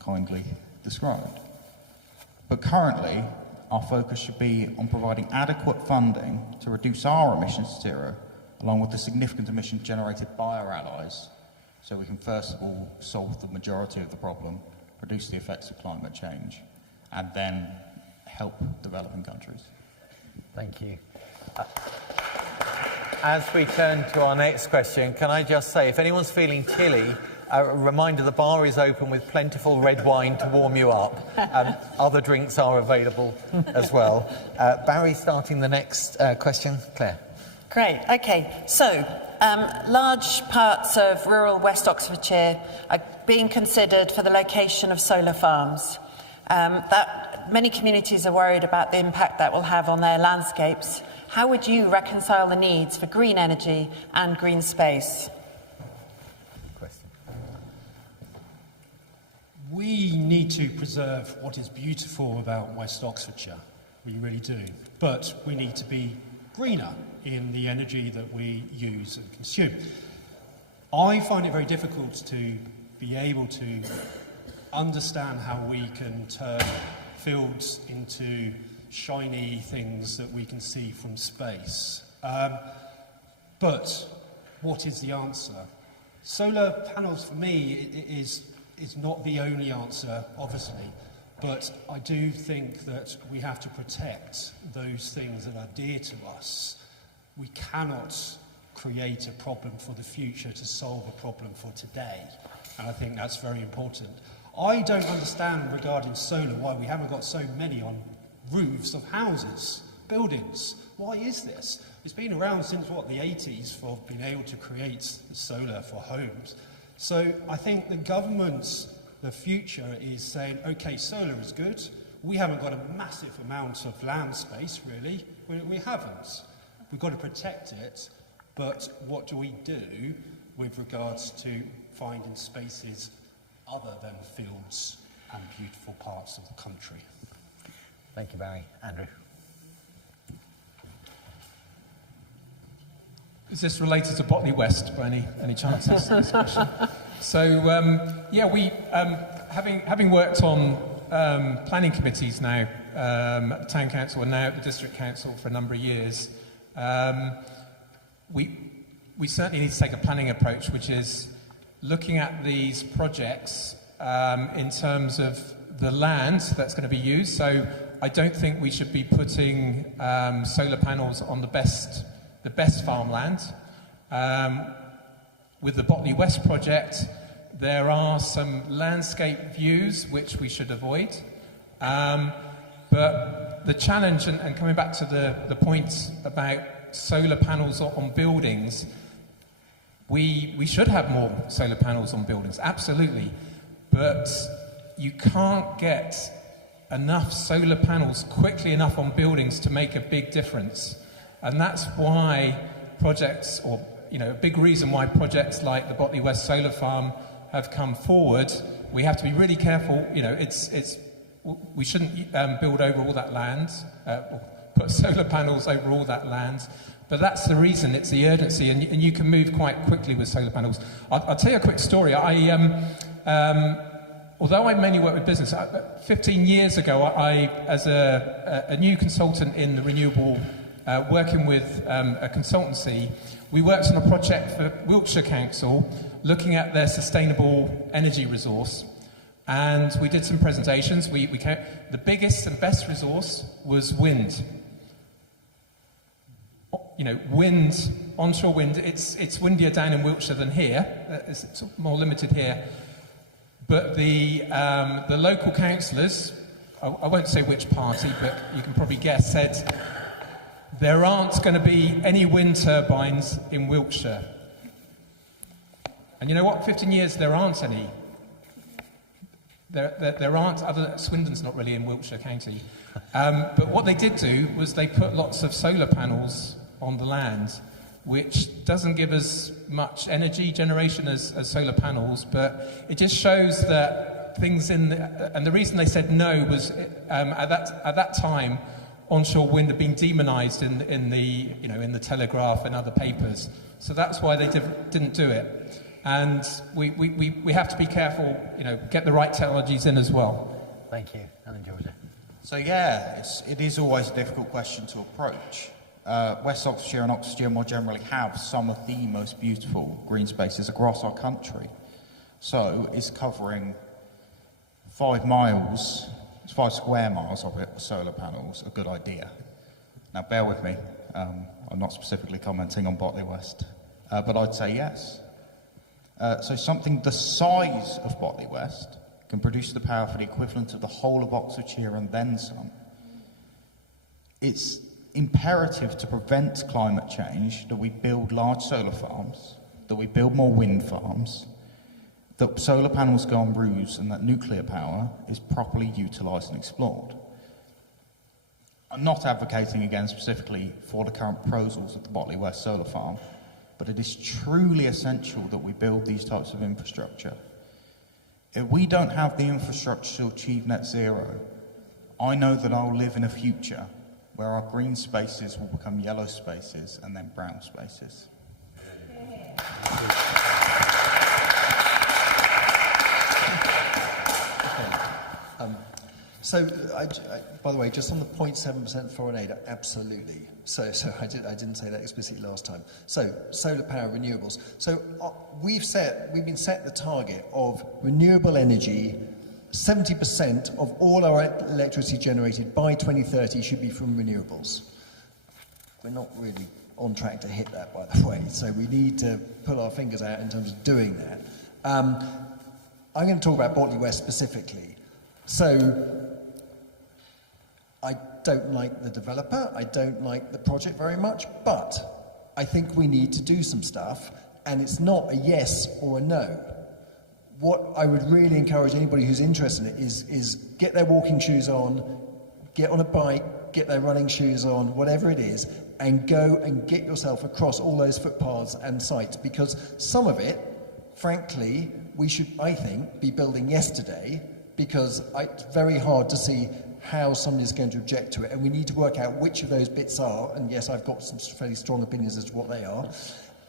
kindly described. But currently, our focus should be on providing adequate funding to reduce our emissions to zero, along with the significant emissions generated by our allies, so we can first of all solve the majority of the problem, reduce the effects of climate change, and then help developing countries. Thank you. As we turn to our next question, can I just say, if anyone's feeling chilly, a reminder the bar is open with plentiful red wine to warm you up. Other drinks are available as well. Barry, starting the next question. Claire. Great. Okay. So, large parts of rural West Oxfordshire are being considered for the location of solar farms. Many communities are worried about the impact that will have on their landscapes. How would you reconcile the needs for green energy and green space? We need to preserve what is beautiful about West Oxfordshire. We really do. But we need to be greener in the energy that we use and consume. I find it very difficult to be able to understand how we can turn fields into shiny things that we can see from space. But what is the answer? Solar panels, for me, is not the only answer, obviously, but I do think that we have to protect those things that are dear to us. We cannot create a problem for the future to solve a problem for today. And I think that's very important. I don't understand regarding solar why we haven't got so many on roofs of houses, buildings. Why is this? It's been around since, what, the 80s for being able to create solar for homes. So I think the government's, the future is saying, okay, solar is good. We haven't got a massive amount of land space, really. We haven't. We've got to protect it. But what do we do with regards to finding spaces other than fields and beautiful parts of the country? Thank you, Barry. Andrew. Is this related to Botley West by any chances? This question? So yeah, we having worked on planning committees now at the town council and now at the district council for a number of years, we certainly need to take a planning approach, which is looking at these projects in terms of the land that's going to be used. So I don't think we should be putting solar panels on the best farmland. With the Botley West project, there are some landscape views which we should avoid. But the challenge, and coming back to the point about solar panels on buildings, we should have more solar panels on buildings, absolutely. But you can't get enough solar panels quickly enough on buildings to make a big difference. And that's why projects, or a big reason why projects like the Botley West Solar Farm have come forward. We have to be really careful. We shouldn't build over all that land, or put solar panels over all that land. But that's the reason. It's the urgency, and you can move quite quickly with solar panels. I'll tell you a quick story. Although I mainly work with business, 15 years ago, I as a new consultant in the renewable, working with a consultancy, we worked on a project for Wiltshire Council looking at their sustainable energy resource. And we did some presentations. The biggest and best resource was wind. Wind, onshore wind, it's windier down in Wiltshire than here. It's more limited here. But the local councillors, I won't say which party, but you can probably guess, said there aren't going to be any wind turbines in Wiltshire. And you know what? 15 years, there aren't any. There aren't, Swindon's not really in Wiltshire County. But what they did do was they put lots of solar panels on the land, which doesn't give as much energy generation as solar panels, but it just shows that things and the reason they said no was at that time, onshore wind had been demonised in the Telegraph and other papers, so that's why they didn't do it. And we have to be careful, get the right technologies in as well. Thank you, Alan Georgia. So yeah, it is always a difficult question to approach. West Oxfordshire and Oxfordshire more generally have some of the most beautiful green spaces across our country. So is covering 5 miles, 5 square miles of it with solar panels a good idea? Now bear with me, I'm not specifically commenting on Botley West, but I'd say yes. So something the size of Botley West can produce the power for the equivalent of the whole of Oxfordshire and then some. It's imperative to prevent climate change that we build large solar farms, that we build more wind farms, that solar panels go on roofs, and that nuclear power is properly utilised and explored. I'm not advocating again specifically for the current proposals of the Botley West Solar Farm, but it is truly essential that we build these types of infrastructure. If we don't have the infrastructure to achieve net zero, I know that I'll live in a future where our green spaces will become yellow spaces and then brown spaces. So, by the way, just on the 0.7% foreign aid, absolutely. So I didn't say that explicitly last time. So, solar power, renewables. So we've been set the target of renewable energy. 70% of all our electricity generated by 2030 should be from renewables. We're not really on track to hit that, by the way. So we need to put our fingers out in terms of doing that. I'm going to talk about Botley West specifically. So I don't like the developer, I don't like the project very much, but I think we need to do some stuff, and it's not a yes or a no. What I would really encourage anybody who's interested in it is get their walking shoes on, get on a bike, get their running shoes on, whatever it is, and go and get yourself across all those footpaths and sites, because some of it, frankly, we should, I think, be building yesterday, because it's very hard to see how somebody's going to object to it, and we need to work out which of those bits are, and yes, I've got some fairly strong opinions as to what they are,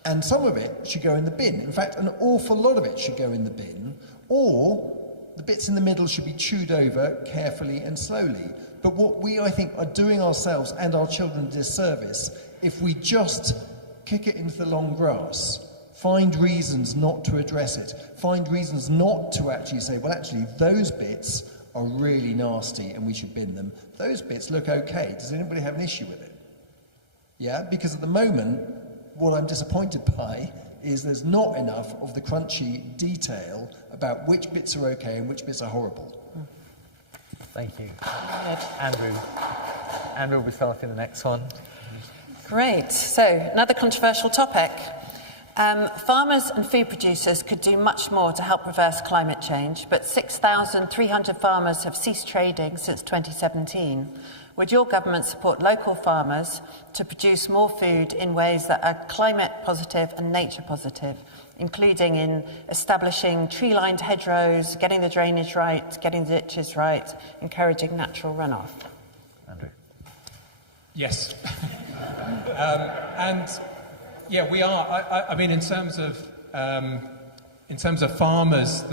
and some of it should go in the bin. In fact, an awful lot of it should go in the bin, or the bits in the middle should be chewed over carefully and slowly. But what we, I think, are doing ourselves and our children a disservice if we just kick it into the long grass, find reasons not to address it, find reasons not to actually say, well, actually, those bits are really nasty and we should bin them. Those bits look okay. Does anybody have an issue with it? Yeah, because at the moment, what I'm disappointed by is there's not enough of the crunchy detail about which bits are okay and which bits are horrible. Thank you. Andrew. Andrew will be starting the next one. Great. So, another controversial topic. Farmers and food producers could do much more to help reverse climate change, but 6,300 farmers have ceased trading since 2017. Would your government support local farmers to produce more food in ways that are climate positive and nature positive, including in establishing tree-lined hedgerows, getting the drainage right, getting the ditches right, encouraging natural runoff? Andrew. Yes. And yeah, we are. I mean, in terms of farmers,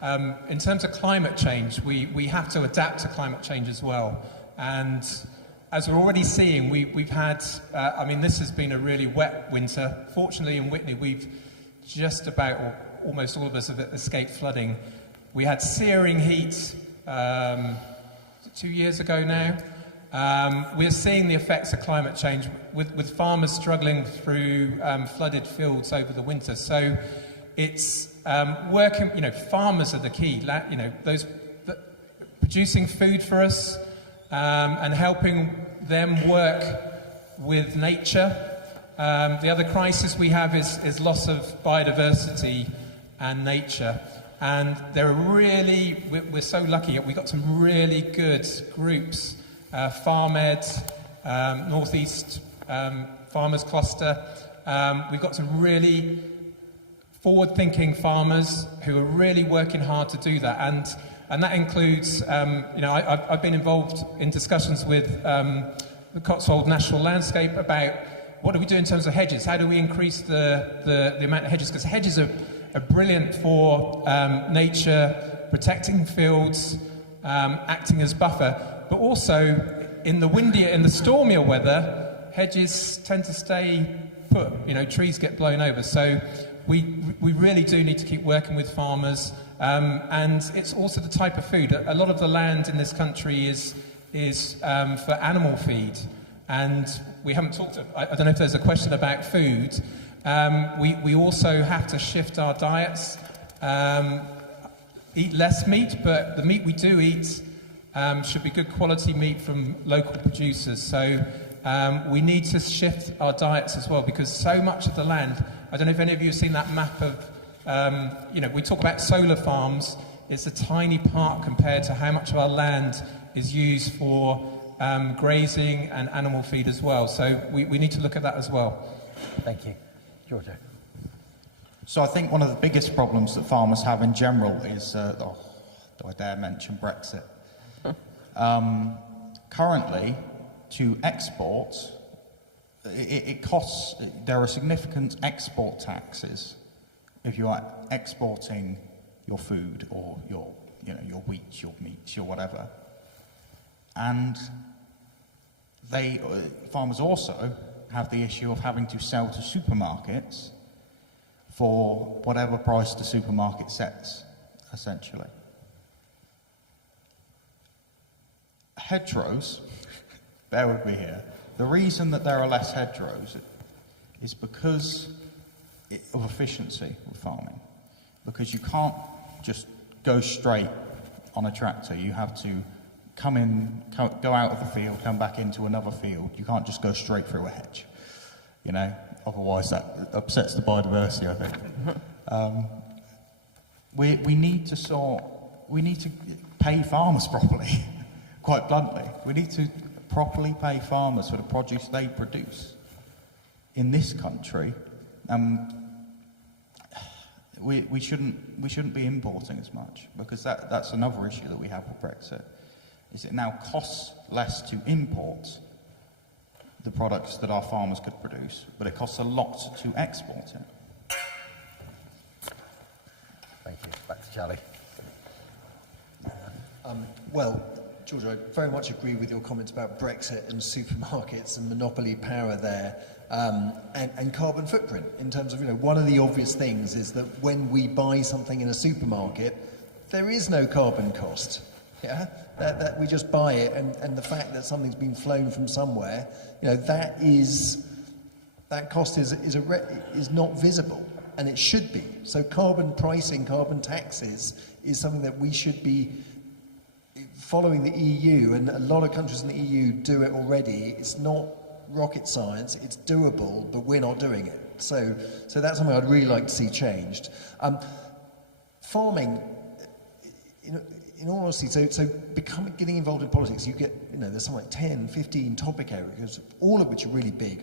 in terms of climate change, we have to adapt to climate change as well. And as we're already seeing, we've had. I mean, this has been a really wet winter. Fortunately, in Witney, we've just about, or almost all of us, have escaped flooding. We had searing heat 2 years ago now. We're seeing the effects of climate change with farmers struggling through flooded fields over the winter. So it's working, farmers are the key, those producing food for us and helping them work with nature. The other crisis we have is loss of biodiversity and nature. And we're so lucky, we've got some really good groups. Farm Ed, North East Farmers Cluster. We've got some really forward-thinking farmers who are really working hard to do that, and that includes, I've been involved in discussions with the Cotswold National Landscape about what do we do in terms of hedges? How do we increase the amount of hedges? Because hedges are brilliant for nature, protecting fields, acting as buffer. But also, in the stormier weather, hedges tend to stay put. Trees get blown over. So we really do need to keep working with farmers. And it's also the type of food. A lot of the land in this country is for animal feed. And we haven't talked. I don't know if there's a question about food. We also have to shift our diets, eat less meat, but the meat we do eat should be good quality meat from local producers. So we need to shift our diets as well, because so much of the land, I don't know if any of you have seen that map of, we talk about solar farms, it's a tiny part compared to how much of our land is used for grazing and animal feed as well. So we need to look at that as well. Thank you. Giorgio. So I think one of the biggest problems that farmers have in general is, do I dare mention Brexit? Currently, to export, it costs, there are significant export taxes if you are exporting your food or your wheat, your meat, your whatever. And farmers also have the issue of having to sell to supermarkets for whatever price the supermarket sets, essentially. Hedgerows, bear with me here, The reason that there are less hedgerows is because of efficiency with farming. Because you can't just go straight on a tractor. You have to go out of the field, come back into another field. You can't just go straight through a hedge, you know. Otherwise, that upsets the biodiversity, I think. We need to pay farmers properly. Quite bluntly, we need to properly pay farmers for the produce they produce. In this country, we shouldn't be importing as much, because that's another issue that we have with Brexit. Is it now costs less to import the products that our farmers could produce, but it costs a lot to export it. Thank you. Back to Charlie. Well, George, I very much agree with your comments about Brexit and supermarkets and monopoly power there, and carbon footprint. In terms of, one of the obvious things is that when we buy something in a supermarket, there is no carbon cost. Yeah, that we just buy it, and the fact that something's been flown from somewhere, that cost is not visible, and it should be. So carbon pricing, carbon taxes is something that we should be following the EU, and a lot of countries in the EU do it already. It's not rocket science, it's doable, but we're not doing it. So that's something I'd really like to see changed. Farming, in all honesty, so getting involved in politics, you get, there's something like 10, 15 topic areas, all of which are really big.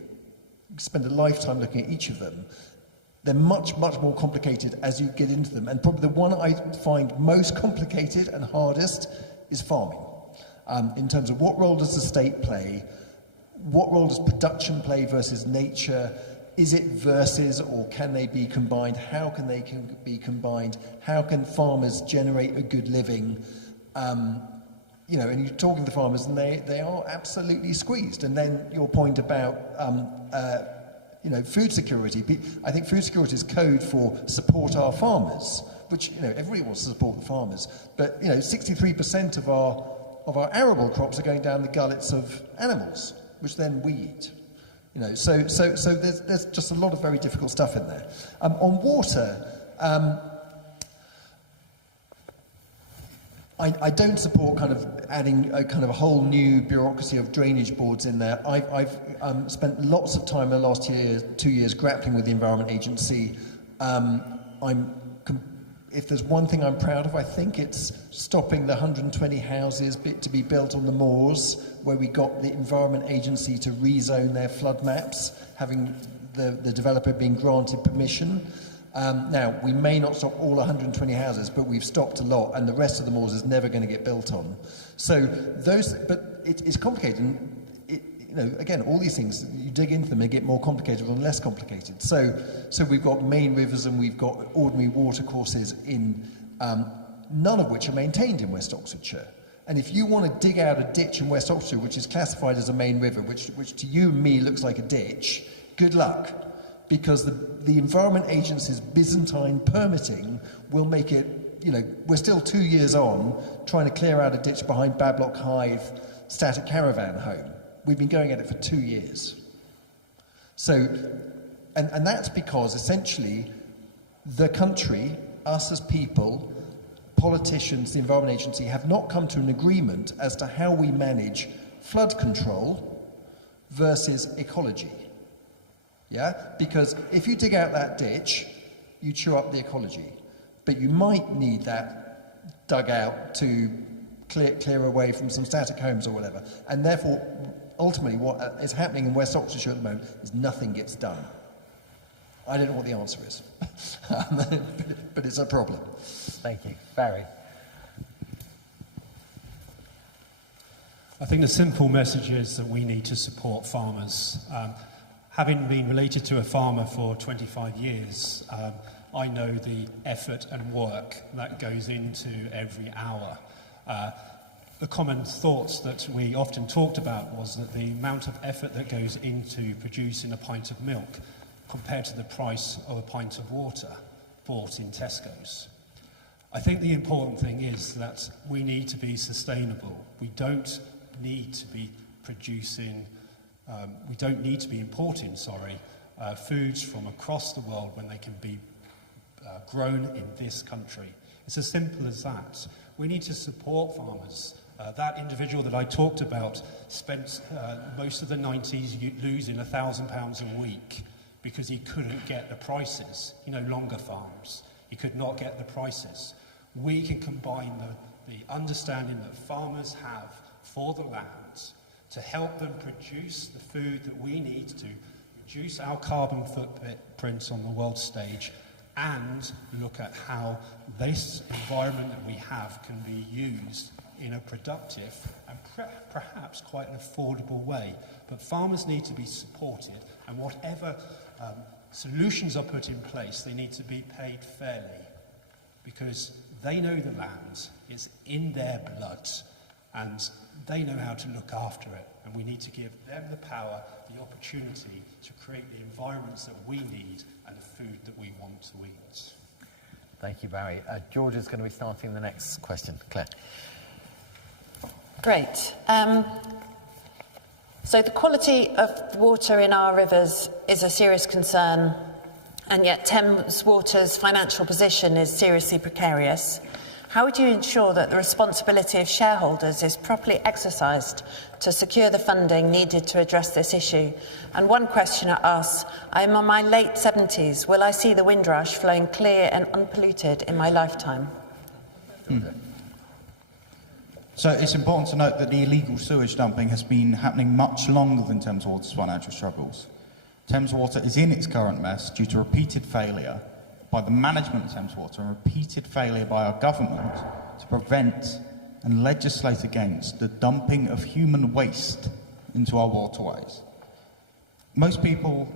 You spend a lifetime looking at each of them. They're much, much more complicated as you get into them. And probably the one I find most complicated and hardest is farming. In terms of what role does the state play? What role does production play versus nature? Is it versus, or can they be combined? How can they be combined? How can farmers generate a good living? And you're talking to farmers, and they are absolutely squeezed. And then your point about food security. I think food security is code for support our farmers, which, everybody wants to support the farmers. But, 63% of our arable crops are going down the gullets of animals, which then we eat. So there's just a lot of very difficult stuff in there. On water, I don't support kind of adding a whole new bureaucracy of drainage boards in there. I've spent lots of time in the last 2 years grappling with the Environment Agency. If there's one thing I'm proud of, I think it's stopping the 120 houses to be built on the moors, where we got the Environment Agency to rezone their flood maps, having the developer being granted permission. Now, we may not stop all 120 houses, but we've stopped a lot, and the rest of the moors is never going to get built on. So but it's complicated. And again, all these things, you dig into them, they get more complicated or less complicated. So we've got main rivers and we've got ordinary water courses in none of which are maintained in West Oxfordshire. And if you want to dig out a ditch in West Oxfordshire, which is classified as a main river, which to you and me looks like a ditch, good luck. Because the Environment Agency's Byzantine permitting will make it, we're still 2 years on trying to clear out a ditch behind Bablock Hythe Static Caravan Home. We've been going at it for 2 years. So, and that's because essentially the country, us as people, politicians, the Environment Agency have not come to an agreement as to how we manage flood control versus ecology. Yeah? Because if you dig out that ditch, you chew up the ecology. But you might need that dug out to clear away from some static homes or whatever. And therefore, ultimately, what is happening in West Oxfordshire at the moment is nothing gets done. I don't know what the answer is, but it's a problem. Thank you. Barry. I think the simple message is that we need to support farmers. Having been related to a farmer for 25 years, I know the effort and work that goes into every hour. The common thoughts that we often talked about was that the amount of effort that goes into producing a pint of milk compared to the price of a pint of water bought in Tesco's. I think the important thing is that we need to be sustainable. We don't need to be producing We don't need to be importing, foods from across the world when they can be grown in this country. It's as simple as that. We need to support farmers. That individual that I talked about spent most of the 90s losing £1,000 a week because he couldn't get the prices. You know, longer farms. He could not get the prices. We can combine the understanding that farmers have for the land to help them produce the food that we need to reduce our carbon footprint on the world stage, and look at how this environment that we have can be used in a productive and perhaps quite an affordable way. But farmers need to be supported, and whatever solutions are put in place, they need to be paid fairly, because they know the land, it's in their blood, and they know how to look after it, and we need to give them the power, the opportunity to create the environments that we need and the food that we want to eat. Thank you, Barry. George is going to be starting the next question. Claire. Great. So the quality of water in our rivers is a serious concern, and yet Thames Water's financial position is seriously precarious. How would you ensure that the responsibility of shareholders is properly exercised to secure the funding needed to address this issue? And one questioner asks, I am in my late 70s. Will I see the Windrush flowing clear and unpolluted in my lifetime? So it's important to note that the illegal sewage dumping has been happening much longer than Thames Water's financial struggles. Thames Water is in its current mess due to repeated failure by the management of Thames Water and repeated failure by our government to prevent and legislate against the dumping of human waste into our waterways. More people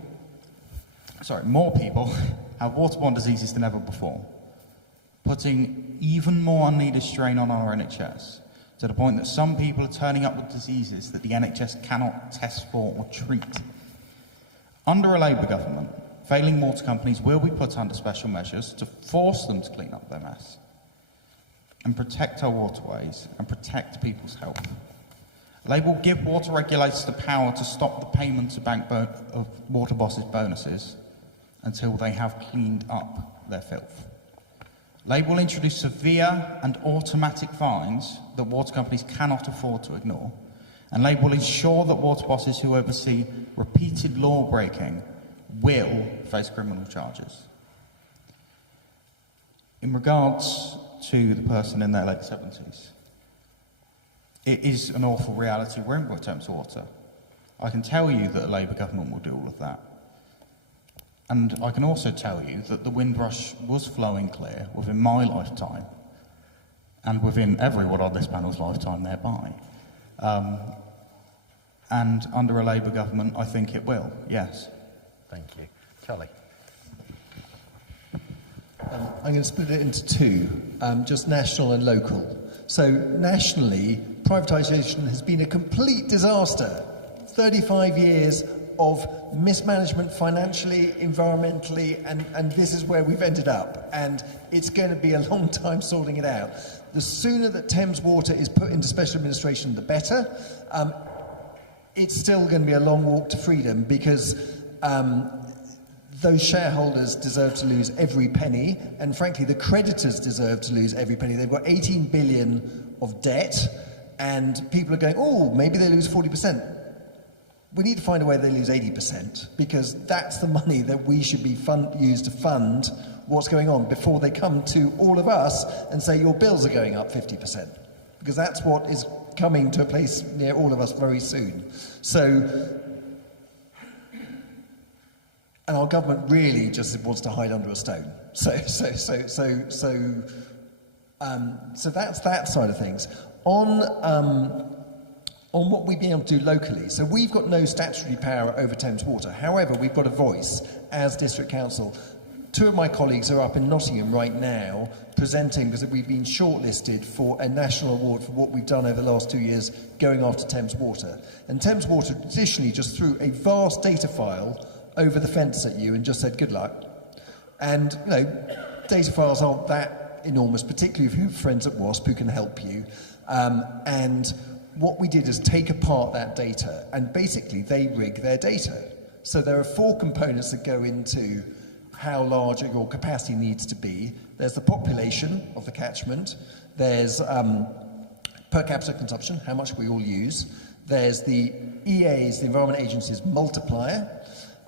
have waterborne diseases than ever before, putting even more unneeded strain on our NHS, to the point that some people are turning up with diseases that the NHS cannot test for or treat. Under a Labour government, failing water companies will be put under special measures to force them to clean up their mess and protect our waterways and protect people's health. Labour will give water regulators the power to stop the payment of water bosses' bonuses until they have cleaned up their filth. Labour will introduce severe and automatic fines that water companies cannot afford to ignore, and Labour will ensure that water bosses who oversee repeated law breaking will face criminal charges. In regards to the person in their late 70s, it is an awful reality we're in with Thames Water. I can tell you that a Labour government will do all of that. And I can also tell you that the Windrush was flowing clear within my lifetime and within everyone on this panel's lifetime thereby. And under a Labour government, I think it will, yes. Thank you. Charlie. I'm going to split it into two, just national and local. So nationally, privatisation has been a complete disaster. 35 years of mismanagement financially, environmentally, and this is where we've ended up. And it's going to be a long time sorting it out. The sooner that Thames Water is put into special administration, the better. It's still going to be a long walk to freedom, because those shareholders deserve to lose every penny, and frankly the creditors deserve to lose every penny. They've got 18 billion of debt, and people are going, oh, maybe they lose 40%. We need to find a way they lose 80%, because that's the money that we should be used to fund what's going on before they come to all of us and say your bills are going up 50%, because that's what is coming to a place near all of us very soon. So, and our government really just wants to hide under a stone. So that's that side of things. On what we've been able to do locally, so we've got no statutory power over Thames Water. However, we've got a voice as District Council. Two of my colleagues are up in Nottingham right now presenting, because we've been shortlisted for a national award for what we've done over the last 2 years going after Thames Water. And Thames Water traditionally just threw a vast data file over the fence at you and just said, good luck. And, you know, data files aren't that enormous, particularly if you have friends at WASP who can help you. And what we did is take apart that data, and basically they rig their data. So there are 4 components that go into how large your capacity needs to be. There's the population of the catchment, there's per capita consumption, how much we all use, there's the EA's, the Environment Agency's multiplier,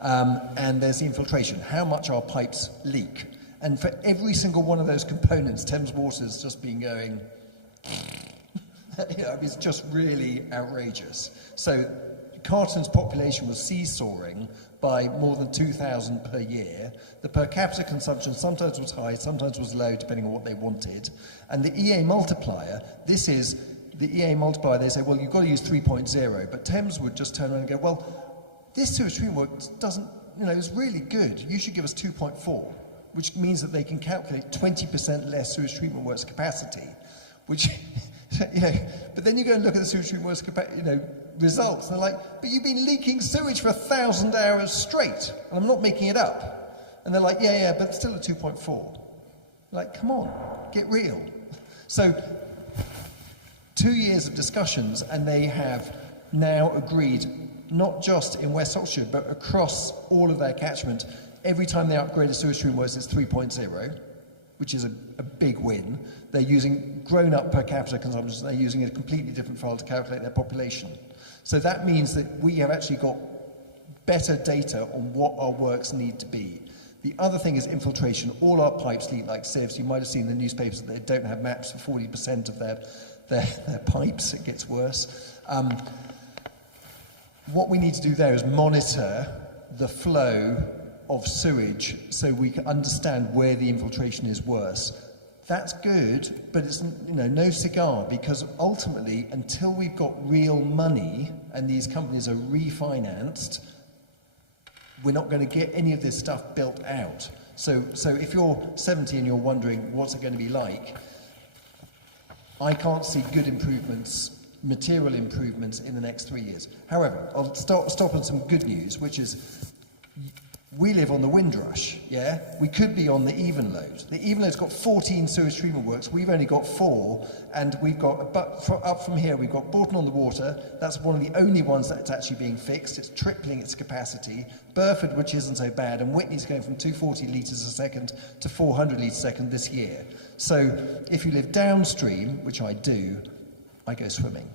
and there's the infiltration, how much our pipes leak. And for every single one of those components, Thames Water's just been going, it's just really outrageous. So Carlton's population was seesawing by more than 2,000 per year. The per capita consumption sometimes was high, sometimes was low, depending on what they wanted. And the EA multiplier, this is the EA multiplier, they say, well, you've got to use 3.0, but Thames would just turn around and go, well, this sewage treatment work doesn't, is really good. You should give us 2.4, which means that they can calculate 20% less sewage treatment works capacity, which, but then you go and look at the sewage treatment works results, and they're like, but you've been leaking sewage for 1,000 hours straight, and I'm not making it up. And they're like, yeah, but still at 2.4. Like, come on, get real. So, 2 years of discussions, and they have now agreed, not just in West Oxfordshire, but across all of their catchment, every time they upgrade a sewage treatment works, it's 3.0, which is a big win. They're using grown-up per capita consumption, they're using a completely different file to calculate their population. So that means that we have actually got better data on what our works need to be. The other thing is infiltration. All our pipes leak like sieves. You might have seen in the newspapers that they don't have maps for 40% of their pipes. It gets worse. What we need to do there is monitor the flow of sewage so we can understand where the infiltration is worse. That's good, but it's no cigar, because ultimately, until we've got real money and these companies are refinanced, we're not going to get any of this stuff built out. So if you're 70 and you're wondering what's it going to be like, I can't see good improvements, material improvements in the next 3 years. However, I'll stop on some good news, which is we live on the Windrush, yeah? We could be on the Evenlode. The Evenlode's got 14 sewage treatment works. We've only got 4, and we've got, up from here, we've got Bourton-on-the-Water. That's one of the only ones that's actually being fixed. It's tripling its capacity. Burford, which isn't so bad, and Witney's going from 240 litres a second to 400 litres a second this year. So if you live downstream, which I do, I go swimming.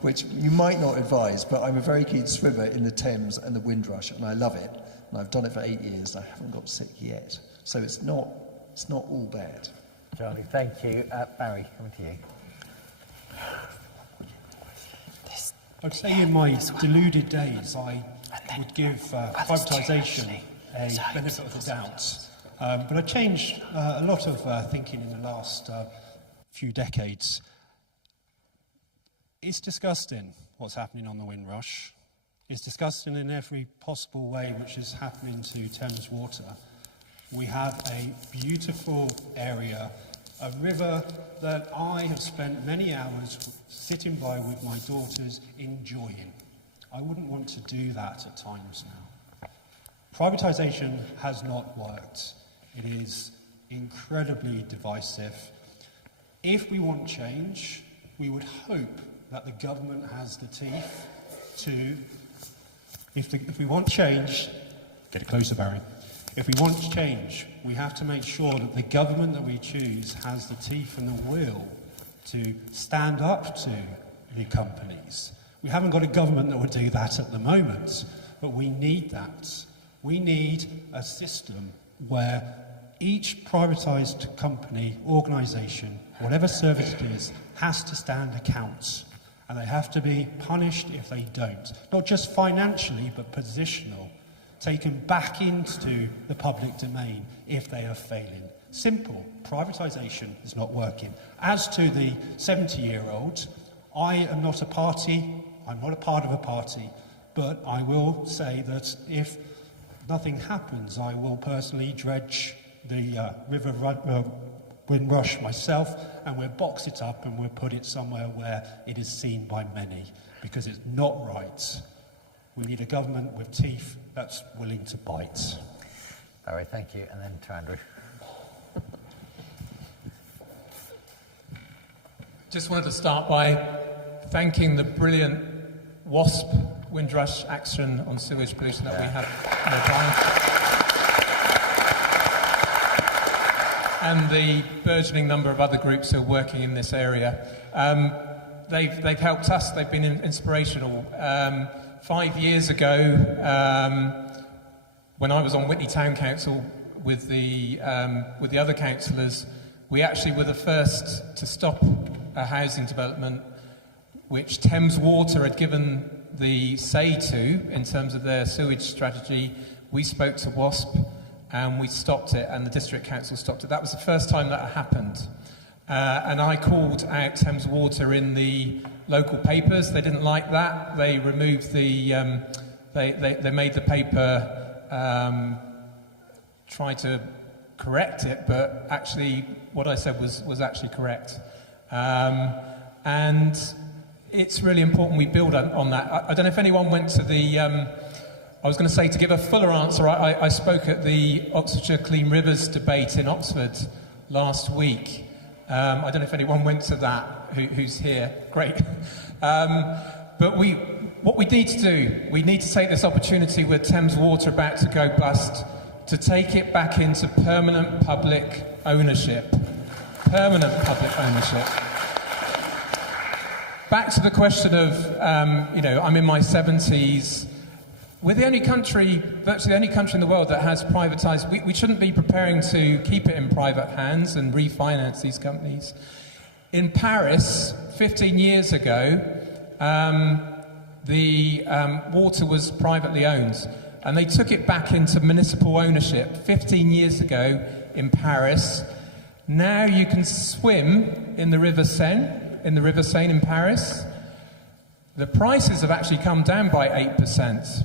Which you might not advise, but I'm a very keen swimmer in the Thames and the Windrush, and I love it. And I've done it for 8 years. I haven't got sick yet, so it's not all bad. Charlie, thank you. Barry, coming to you. I'd say in my deluded days, I would give privatisation a benefit of the doubt. But I changed a lot of thinking in the last few decades. It's disgusting what's happening on the Windrush. It's disgusting in every possible way which is happening to Thames Water. We have a beautiful area, a river that I have spent many hours sitting by with my daughters enjoying. I wouldn't want to do that at times now. Privatisation has not worked. It is incredibly divisive. If we want change, we would hope that the government has the teeth to, if we want change, get it closer, Barry. If we want change, we have to make sure that the government that we choose has the teeth and the will to stand up to the companies. We haven't got a government that would do that at the moment, but we need that. We need a system where each privatised company, organisation, whatever service it is, has to stand accounts. And they have to be punished if they don't. Not just financially, but positional. Taken back into the public domain if they are failing. Simple. Privatisation is not working. As to the 70-year-old, I am not a party. I'm not a part of a party. But I will say that if nothing happens, I will personally dredge the Windrush myself, and we'll box it up and we'll put it somewhere where it is seen by many, because it's not right. We need a government with teeth that's willing to bite. Barry, thank you. And then to Andrew. Just wanted to start by thanking the brilliant WASP Windrush Action on Sewage Pollution that we have in our town. And the burgeoning number of other groups who are working in this area. They've helped us, they've been inspirational. 5 years ago, when I was on Witney Town Council with the other councillors, we actually were the first to stop a housing development which Thames Water had given the say to in terms of their sewage strategy. We spoke to WASP and we stopped it, and the district council stopped it. That was the first time that happened. And I called out Thames Water in the local papers. They didn't like that. They removed the, they made the paper try to correct it, but actually what I said was actually correct. And it's really important we build on that. I don't know if anyone went to the, I was going to say, to give a fuller answer, I spoke at the Oxfordshire Clean Rivers debate in Oxford last week. I don't know if anyone went to that who's here. Great. But what we need to do, we need to take this opportunity with Thames Water about to go bust to take it back into permanent public ownership. Permanent public ownership. Back to the question of, I'm in my 70s. We're the only country, virtually the only country in the world that has privatised. We shouldn't be preparing to keep it in private hands and refinance these companies. In Paris, 15 years ago, the water was privately owned, and they took it back into municipal ownership 15 years ago in Paris. Now you can swim in the River Seine, in Paris. The prices have actually come down by 8%.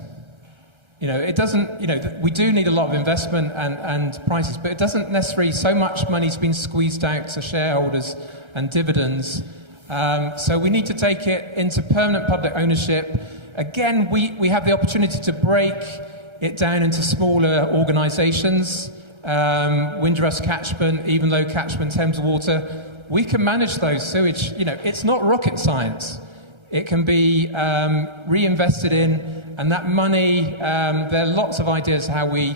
It doesn't, we do need a lot of investment and prices, but it doesn't necessarily, so much money's been squeezed out to shareholders and dividends. So we need to take it into permanent public ownership. Again, we have the opportunity to break it down into smaller organisations. Windrush catchment, even though catchment Thames Water, we can manage those sewage. It's not rocket science. It can be reinvested in, and that money, there are lots of ideas how we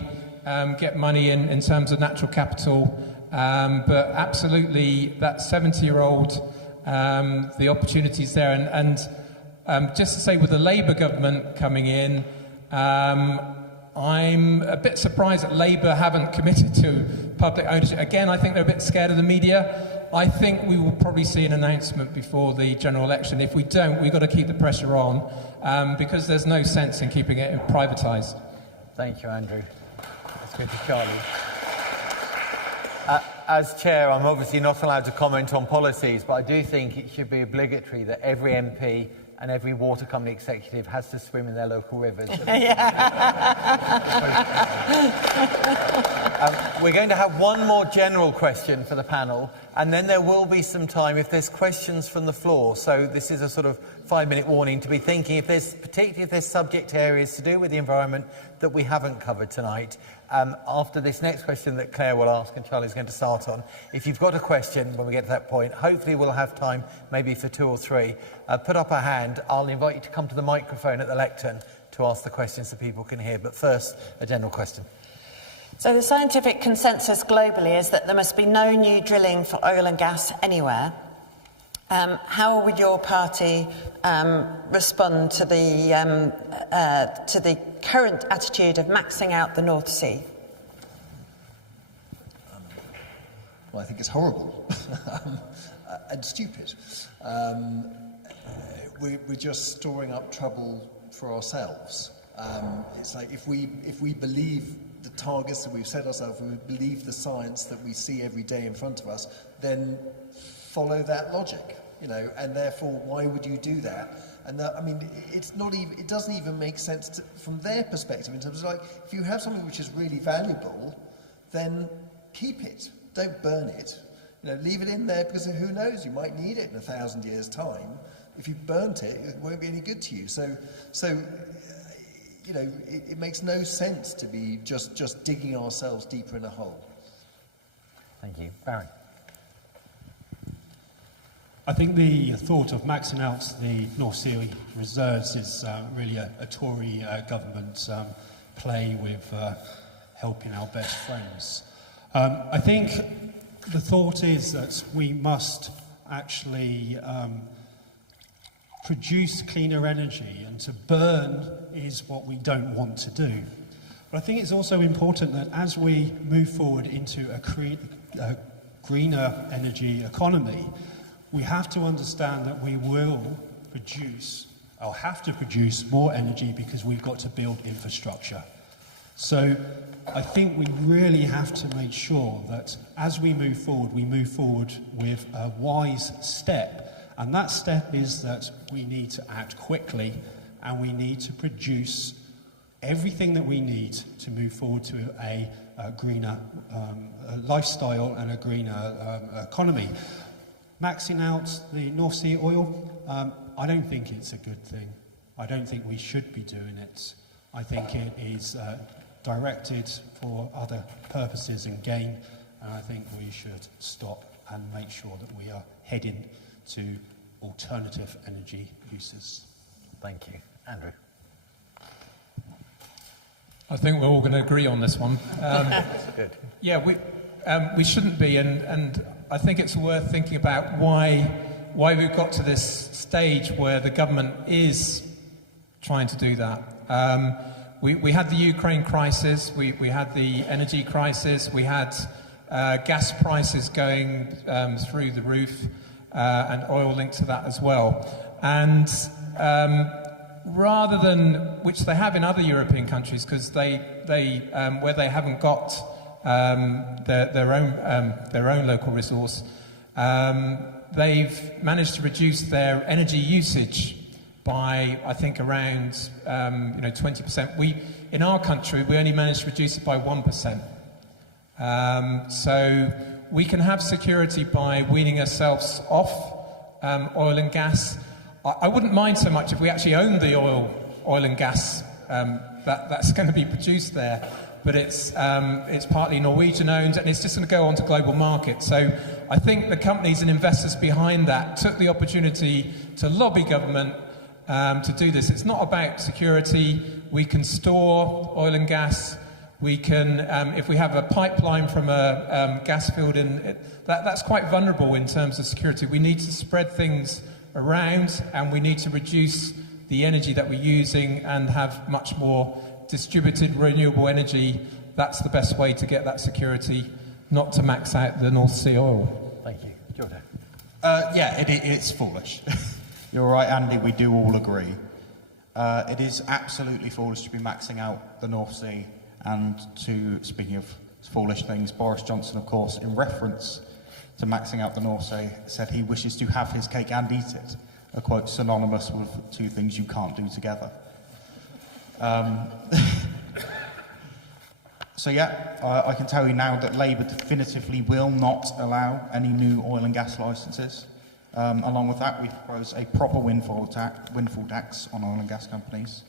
get money in terms of natural capital, but absolutely that 70-year-old, the opportunities there. And just to say, with the Labour government coming in, I'm a bit surprised that Labour haven't committed to public ownership. Again, I think they're a bit scared of the media. I think we will probably see an announcement before the general election. If we don't, we've got to keep the pressure on, because there's no sense in keeping it privatised. Thank you, Andrew. Let's go to Charlie. As chair, I'm obviously not allowed to comment on policies, but I do think it should be obligatory that every MP and every water company executive has to swim in their local rivers. We're going to have one more general question for the panel, and then there will be some time if there's questions from the floor. So this is a sort of 5-minute warning to be thinking, particularly if there's subject areas to do with the environment that we haven't covered tonight. After this next question that Claire will ask and Charlie's going to start on, if you've got a question when we get to that point, hopefully we'll have time maybe for 2 or 3. Put up a hand. I'll invite you to come to the microphone at the lectern to ask the questions so people can hear. But first, a general question. So the scientific consensus globally is that there must be no new drilling for oil and gas anywhere. How would your party respond to the current attitude of maxing out the North Sea? Well, I think it's horrible and stupid. We're just storing up trouble for ourselves. It's like if we believe the targets that we've set ourselves, and we believe the science that we see every day in front of us, then follow that logic, and therefore why would you do that? And it doesn't even make sense from their perspective, in terms of, like, if you have something which is really valuable, then keep it, don't burn it, leave it in there, because who knows, you might need it in 1,000 years' time. If you've burnt it, it won't be any good to you. So it makes no sense to be just digging ourselves deeper in a hole. Thank you. Barry. I think the thought of maxing out the North Sea reserves is really a Tory government play with helping our best friends. I think the thought is that we must actually produce cleaner energy, and to burn is what we don't want to do. But I think it's also important that as we move forward into a greener energy economy, we have to understand that we will produce, or have to produce, more energy because we've got to build infrastructure. So I think we really have to make sure that as we move forward with a wise step. And that step is that we need to act quickly, and we need to produce everything that we need to move forward to a greener lifestyle and a greener economy. Maxing out the North Sea oil, I don't think it's a good thing. I don't think we should be doing it. I think it is directed for other purposes and gain, and I think we should stop and make sure that we are heading to alternative energy uses. Thank you. Andrew. I think we're all going to agree on this one. Good. Yeah, we shouldn't be, and I think it's worth thinking about why we've got to this stage where the government is trying to do that. We had the Ukraine crisis, we had the energy crisis, we had gas prices going through the roof, and oil linked to that as well. And rather than, which they have in other European countries, because they where they haven't got their own local resource, they've managed to reduce their energy usage by, I think, around 20%. In our country, we only managed to reduce it by 1%. So we can have security by weaning ourselves off oil and gas. I wouldn't mind so much if we actually owned the oil and gas that's going to be produced there, but it's partly Norwegian owned, and it's just going to go onto global markets. So I think the companies and investors behind that took the opportunity to lobby government to do this. It's not about security. We can store oil and gas. We can, if we have a pipeline from a gas field, that's quite vulnerable in terms of security. We need to spread things around, and we need to reduce the energy that we're using and have much more distributed renewable energy. That's the best way to get that security, not to max out the North Sea oil. Thank you. Jordan. It's foolish. You're right, Andy, we do all agree. It is absolutely foolish to be maxing out the North Sea, and speaking of foolish things, Boris Johnson, of course, in reference to maxing out the North Sea, said he wishes to have his cake and eat it, a quote synonymous with two things you can't do together. I can tell you now that Labour definitively will not allow any new oil and gas licences. Along with that, we propose a proper windfall tax on oil and gas companies,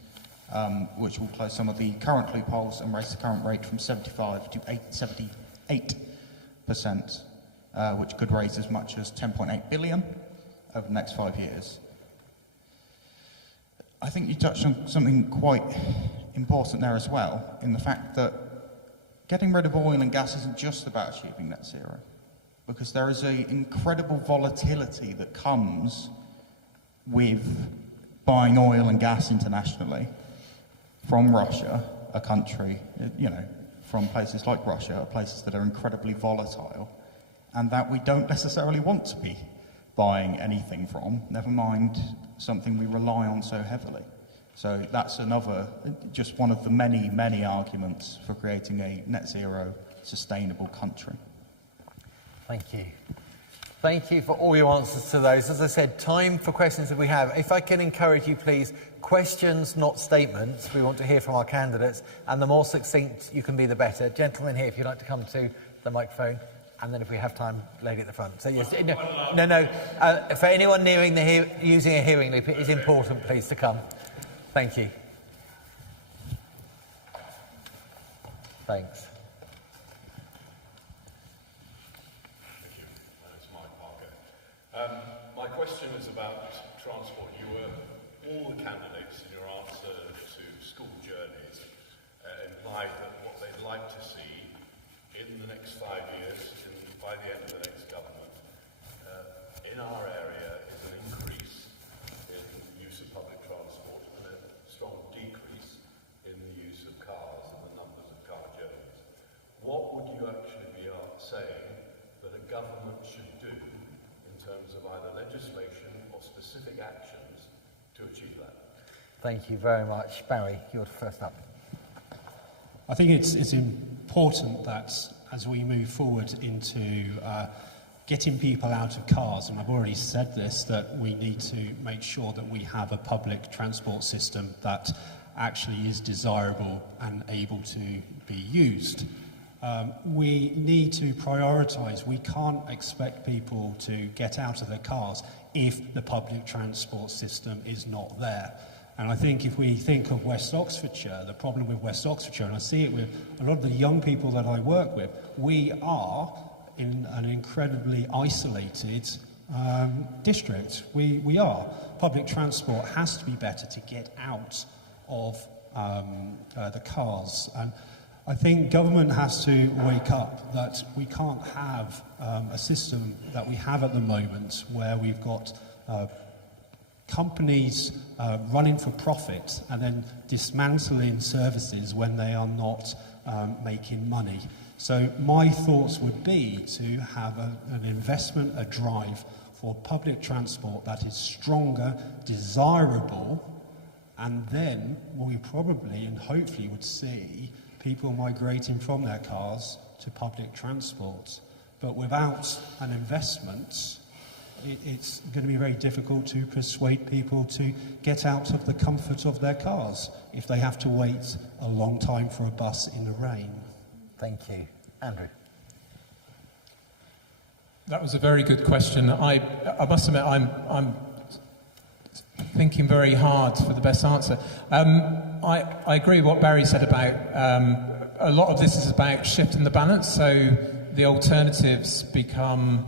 which will close some of the current loopholes and raise the current rate from 75 to 78%, which could raise as much as 10.8 billion over the next 5 years. I think you touched on something quite important there as well, in the fact that getting rid of oil and gas isn't just about achieving net zero, because there is an incredible volatility that comes with buying oil and gas internationally from Russia, a country, from places like Russia, places that are incredibly volatile, and that we don't necessarily want to be buying anything from, never mind something we rely on so heavily. So that's just one of the many, many arguments for creating a net zero sustainable country. Thank you. Thank you for all your answers to those. As I said, time for questions if we have. If I can encourage you, please, questions, not statements. We want to hear from our candidates, and the more succinct you can be, the better. Gentlemen here, if you'd like to come to the microphone, and then if we have time, lady at the front. So yes, no. For anyone using a hearing loop, it is important, please, to come. Thank you. Thanks. My question is about transport. All the candidates in your answer to school journeys implied that what they'd like to see in the next 5 years, by the end of the next government, in our area is an increase in the use of public transport and a strong decrease in the use of cars and the numbers of car journeys. What would you actually be saying that a government should do in terms of either legislation or specific actions to achieve that? Thank you very much. Barry, you're first up. I think it's important that as we move forward into getting people out of cars, and I've already said this, that we need to make sure that we have a public transport system that actually is desirable and able to be used. We need to prioritise. We can't expect people to get out of their cars if the public transport system is not there. And I think if we think of West Oxfordshire, the problem with West Oxfordshire, and I see it with a lot of the young people that I work with, we are in an incredibly isolated district. We are. Public transport has to be better to get out of the cars. And I think government has to wake up that we can't have a system that we have at the moment where we've got companies running for profit and then dismantling services when they are not making money. So my thoughts would be to have an investment, a drive for public transport that is stronger, desirable, and then we probably and hopefully would see people migrating from their cars to public transport. But without an investment, it's going to be very difficult to persuade people to get out of the comfort of their cars if they have to wait a long time for a bus in the rain. Thank you. Andrew. That was a very good question. I must admit, I'm thinking very hard for the best answer. I agree with what Barry said about a lot of this is about shifting the balance, so the alternatives become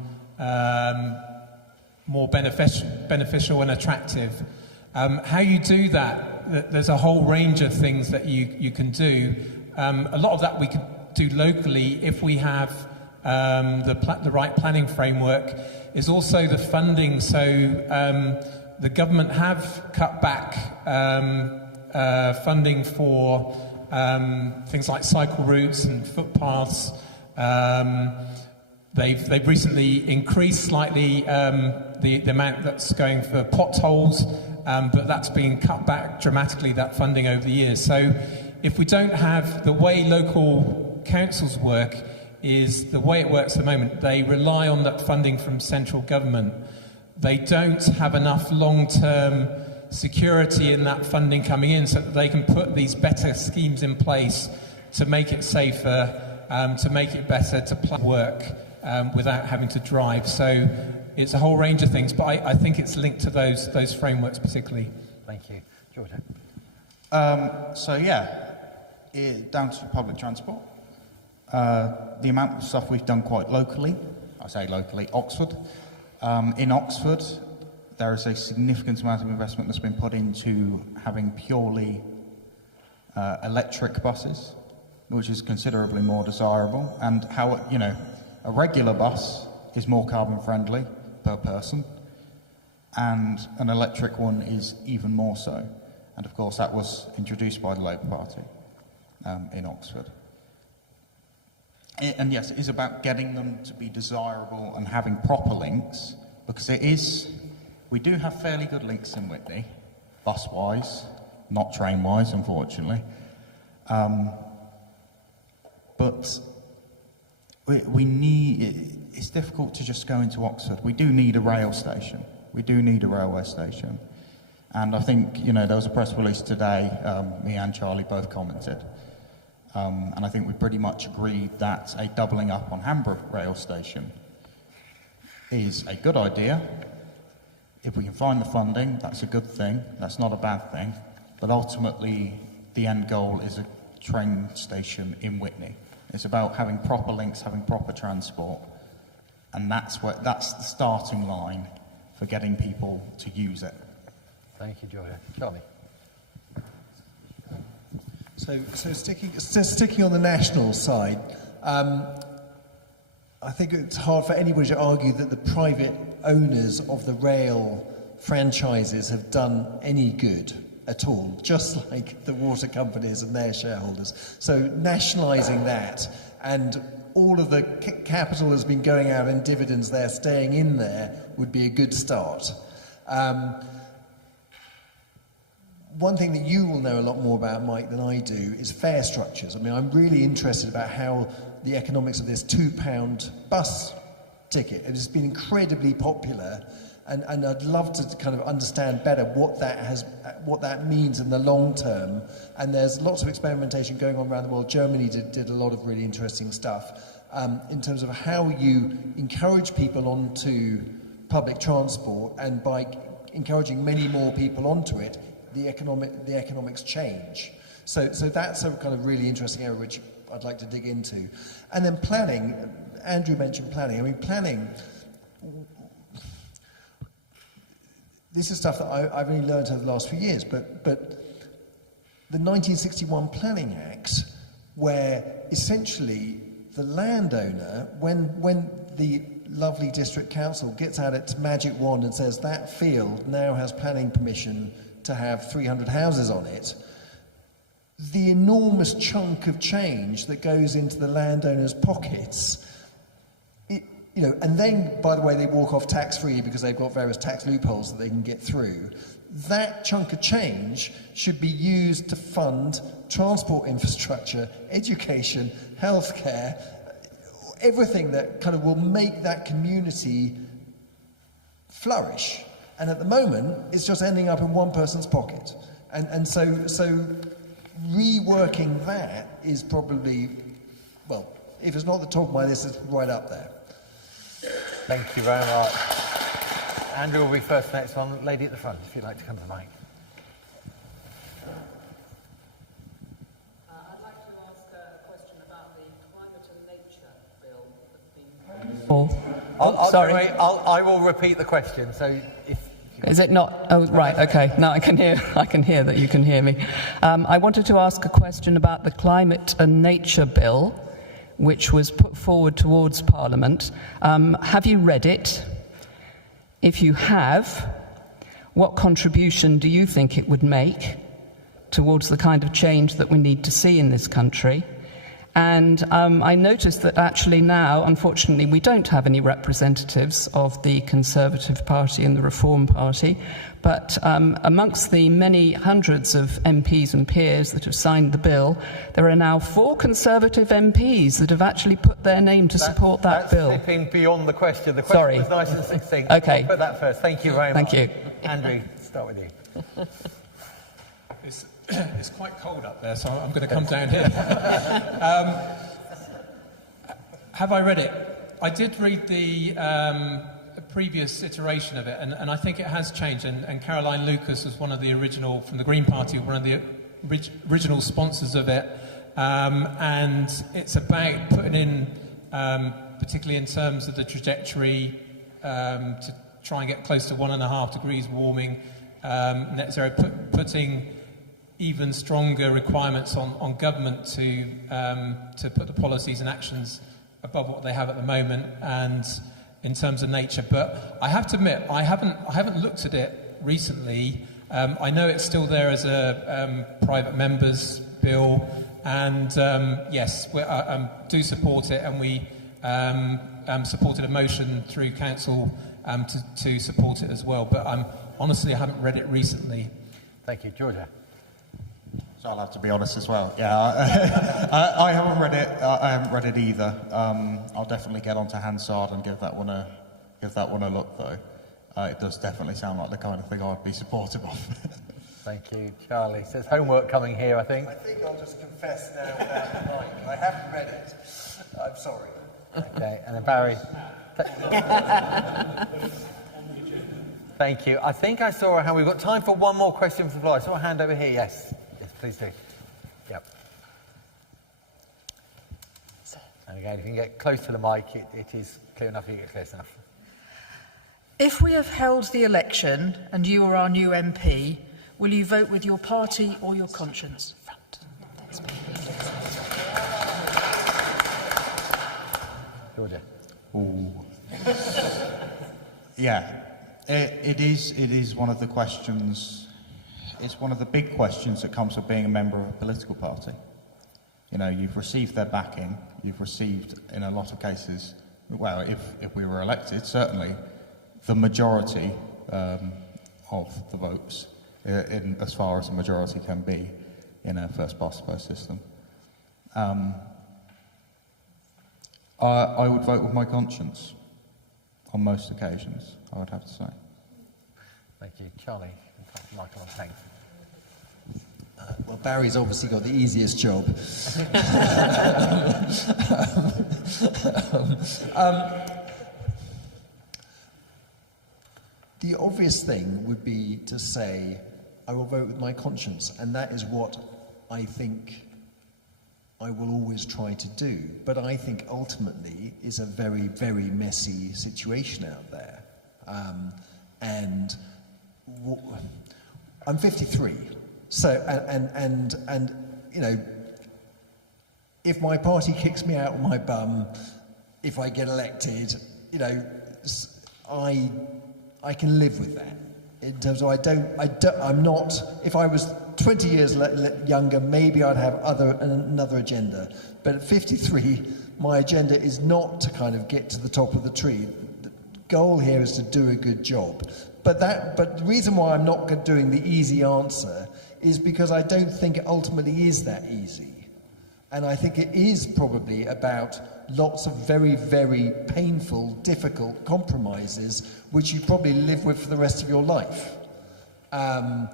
more beneficial and attractive. How you do that, there's a whole range of things that you can do. A lot of that we could do locally if we have the right planning framework. Is also the funding. So the government have cut back funding for things like cycle routes and footpaths. They've recently increased slightly the amount that's going for potholes, but that's been cut back dramatically, that funding over the years. So if we don't have the way local councils work, is the way it works at the moment, they rely on that funding from central government. They don't have enough long-term security in that funding coming in so that they can put these better schemes in place to make it safer, to make it better to plan work without having to drive. So it's a whole range of things, but I think it's linked to those frameworks particularly. Thank you. Georgia. Down to public transport. The amount of stuff we've done quite locally, I say locally, Oxford. In Oxford, there is a significant amount of investment that's been put into having purely electric buses, which is considerably more desirable. And how, a regular bus is more carbon friendly per person, and an electric one is even more so. And of course, that was introduced by the Labour Party in Oxford. And yes, it is about getting them to be desirable and having proper links, because we do have fairly good links in Witney, bus-wise, not train-wise, unfortunately. But it's difficult to just go into Oxford. We do need a rail station. We do need a railway station. And I think, there was a press release today, me and Charlie both commented. And I think we pretty much agreed that a doubling up on Hamborough rail station is a good idea. If we can find the funding, that's a good thing. That's not a bad thing. But ultimately, the end goal is a train station in Witney. It's about having proper links, having proper transport. And that's the starting line for getting people to use it. Thank you, Georgia. Charlie. So sticking on the national side, I think it's hard for anybody to argue that the private owners of the rail franchises have done any good at all, just like the water companies and their shareholders. So nationalising that, and all of the capital has been going out in dividends there, staying in there, would be a good start. One thing that you will know a lot more about, Mike, than I do is fare structures. I mean, I'm really interested about how the economics of this £2 bus ticket, it has been incredibly popular, and I'd love to kind of understand better what that means in the long term. And there's lots of experimentation going on around the world. Germany did a lot of really interesting stuff in terms of how you encourage people onto public transport, and by encouraging many more people onto it, the economics change. So that's a kind of really interesting area which I'd like to dig into. And then planning. Andrew mentioned planning. I mean, planning. This is stuff that I've only learned over the last few years, but the 1961 Planning Act, where essentially the landowner, when the lovely district council gets out its magic wand and says that field now has planning permission to have 300 houses on it, the enormous chunk of change that goes into the landowner's pockets, and then, by the way, they walk off tax-free because they've got various tax loopholes that they can get through. That chunk of change should be used to fund transport infrastructure, education, healthcare, everything that kind of will make that community flourish. And at the moment, it's just ending up in one person's pocket. And so reworking that is probably, well, if it's not the top of my list, it's right up there. Thank you very much. Andrew will be first next one. Lady at the front, if you'd like to come to the mic. I'd like to ask a question about the climate and nature bill that's been... Sorry. I will repeat the question, so if... Is it not? Oh, right, okay. Now I can hear that you can hear me. I wanted to ask a question about the climate and nature bill, which was put forward towards Parliament. Have you read it? If you have, what contribution do you think it would make towards the kind of change that we need to see in this country? And I noticed that actually now, unfortunately, we don't have any representatives of the Conservative Party and the Reform Party, but amongst the many hundreds of MPs and peers that have signed the bill, there are now 4 Conservative MPs that have actually put their name to support that bill. That's slipping beyond the question. The question was nice and succinct. Okay. I'll put that first. Thank you very much. Thank you. Andrew, start with you. It's quite cold up there, so I'm going to come down here. Have I read it? I did read the previous iteration of it, and I think it has changed. And Caroline Lucas was one of the original, from the Green Party, one of the original sponsors of it. And it's about putting in, particularly in terms of the trajectory, to try and get close to 1.5 degrees warming, net zero, putting even stronger requirements on government to put the policies and actions above what they have at the moment, and in terms of nature. But I have to admit, I haven't looked at it recently. I know it's still there as a private member's bill, and yes, I do support it, and we supported a motion through council to support it as well. But honestly, I haven't read it recently. Thank you. Georgia. So I'll have to be honest as well. Yeah, I haven't read it. I haven't read it either. I'll definitely get onto Hansard and give that one a look, though. It does definitely sound like the kind of thing I'd be supportive of. Thank you, Charlie. So there's homework coming here, I think. I think I'll just confess now without the mic. I haven't read it. I'm sorry. Okay, and then Barry. Thank you. I think I saw a hand. We've got time for one more question from the floor. I saw a hand over here. Yes. Please do. Yep. And again, if you can get close to the mic, it is clear enough, you get close enough. If we have held the election and you are our new MP, will you vote with your party or your conscience? Georgia. Ooh. Yeah, it is one of the questions, it's one of the big questions that comes with being a member of a political party. You know, you've received their backing, you've received, in a lot of cases, well, if we were elected, certainly, the majority of the votes, in as far as a majority can be in a first past the post system. I would vote with my conscience on most occasions, I would have to say. Thank you. Charlie, Michael, thanks. Well, Barry's obviously got the easiest job. The obvious thing would be to say, I will vote with my conscience, and that is what I think I will always try to do. But I think ultimately is a very, very messy situation out there. And I'm 53. So, and you know, if my party kicks me out on my bum, if I get elected, you know, I can live with that. In terms of I'm not, if I was 20 years younger, maybe I'd have another agenda. But at 53, my agenda is not to kind of get to the top of the tree. The goal here is to do a good job. But the reason why I'm not doing the easy answer is because I don't think it ultimately is that easy. And I think it is probably about lots of very, very painful, difficult compromises which you probably live with for the rest of your life. And,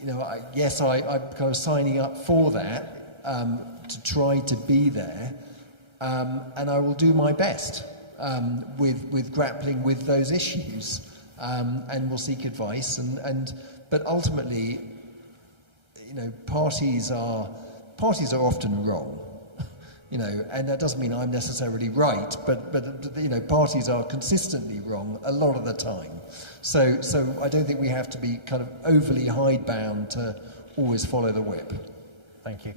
you know, I'm kind of signing up for that, to try to be there, and I will do my best with grappling with those issues, and we'll seek advice. But ultimately, you know, parties are often wrong, you know, and that doesn't mean I'm necessarily right, but you know, parties are consistently wrong a lot of the time. So I don't think we have to be kind of overly hidebound to always follow the whip. Thank you.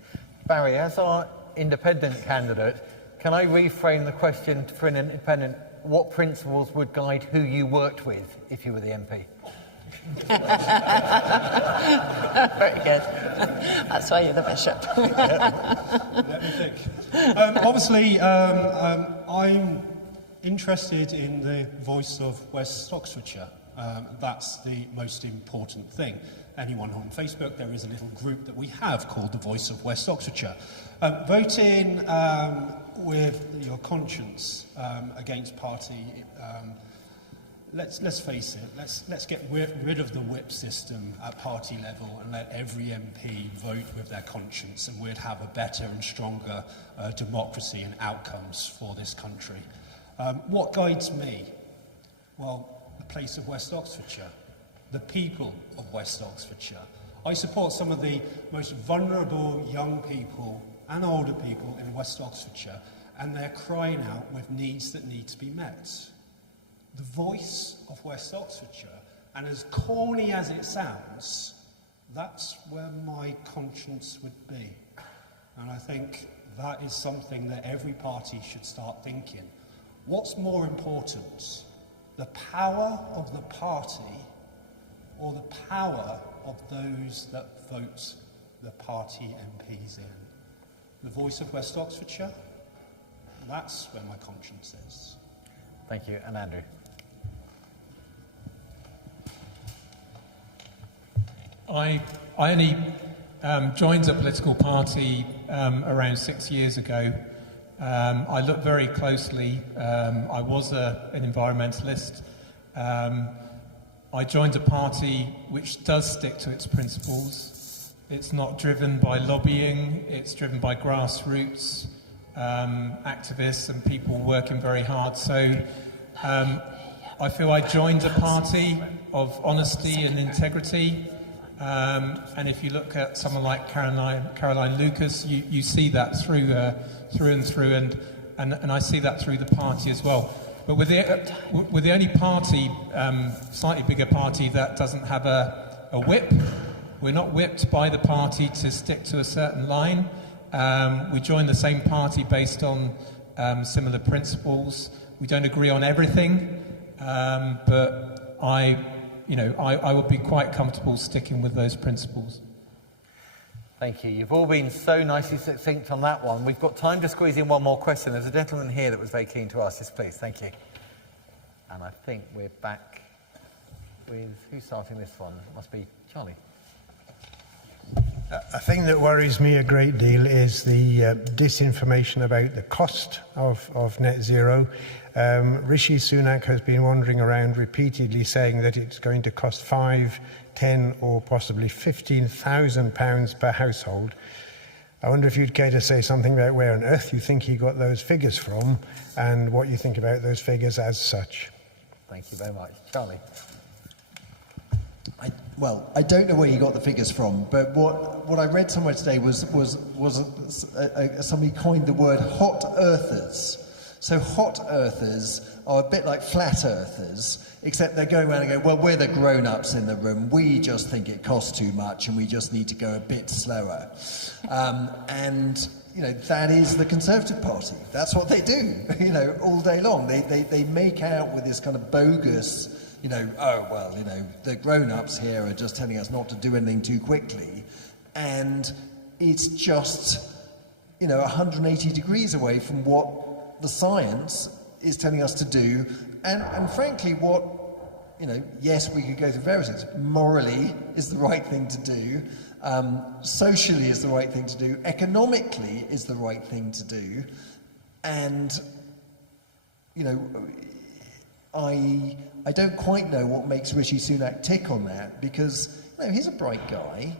Barry, as our independent candidate, can I reframe the question for an independent? What principles would guide who you worked with if you were the MP? Very good. That's why you're the bishop. Let me think. Obviously, I'm interested in the voice of West Oxfordshire. That's the most important thing. Anyone on Facebook, there is a little group that we have called the Voice of West Oxfordshire. Voting with your conscience against party. Let's face it. Let's get rid of the whip system at party level and let every MP vote with their conscience, and we'd have a better and stronger democracy and outcomes for this country. What guides me? Well, the place of West Oxfordshire, the people of West Oxfordshire. I support some of the most vulnerable young people and older people in West Oxfordshire, and they're crying out with needs that need to be met. The voice of West Oxfordshire, and as corny as it sounds, that's where my conscience would be. And I think that is something that every party should start thinking. What's more important, the power of the party or the power of those that vote the party MPs in? The voice of West Oxfordshire, that's where my conscience is. Thank you. And Andrew? I only joined a political party around 6 years ago. I looked very closely. I was an environmentalist. I joined a party which does stick to its principles. It's not driven by lobbying, it's driven by grassroots activists and people working very hard. So I feel I joined a party of honesty and integrity. And if you look at someone like Caroline Lucas, you see that through and through. and I see that through the party as well. But we're the only party, slightly bigger party, that doesn't have a whip. We're not whipped by the party to stick to a certain line. We join the same party based on similar principles. We don't agree on everything, but I would be quite comfortable sticking with those principles. Thank you. You've all been so nicely succinct on that one. We've got time to squeeze in one more question. There's a gentleman here that was very keen to ask this, please. Thank you. And I think we're back with, who's starting this one? It must be Charlie. A thing that worries me a great deal is the disinformation about the cost of net zero. Rishi Sunak has been wandering around repeatedly saying that it's going to cost 5, 10 or possibly £15,000 per household. I wonder if you'd care to say something about where on earth you think he got those figures from and what you think about those figures as such. Thank you very much. Charlie. I don't know where you got the figures from, but what I read somewhere today was somebody coined the word hot earthers. So hot earthers are a bit like flat earthers, except they're going around and going, well, we're the grown-ups in the room. We just think it costs too much and we just need to go a bit slower. And that is the Conservative Party. That's what they do, all day long. They make out with this kind of bogus, the grown-ups here are just telling us not to do anything too quickly. And it's just, 180 degrees away from what the science is telling us to do. And frankly, what, yes, we could go through various things. Morally is the right thing to do. Socially is the right thing to do. Economically is the right thing to do. And, I don't quite know what makes Rishi Sunak tick on that, because he's a bright guy.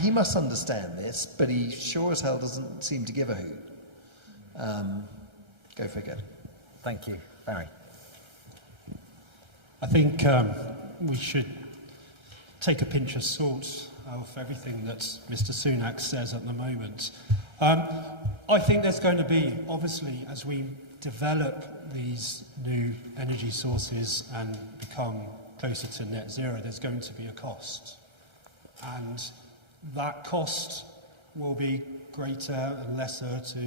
He must understand this, but he sure as hell doesn't seem to give a hoot. Go figure. Thank you. Barry. I think we should take a pinch of salt of everything that Mr. Sunak says at the moment. I think there's going to be, obviously, as we develop these new energy sources and become closer to net zero, there's going to be a cost. And that cost will be greater and lesser to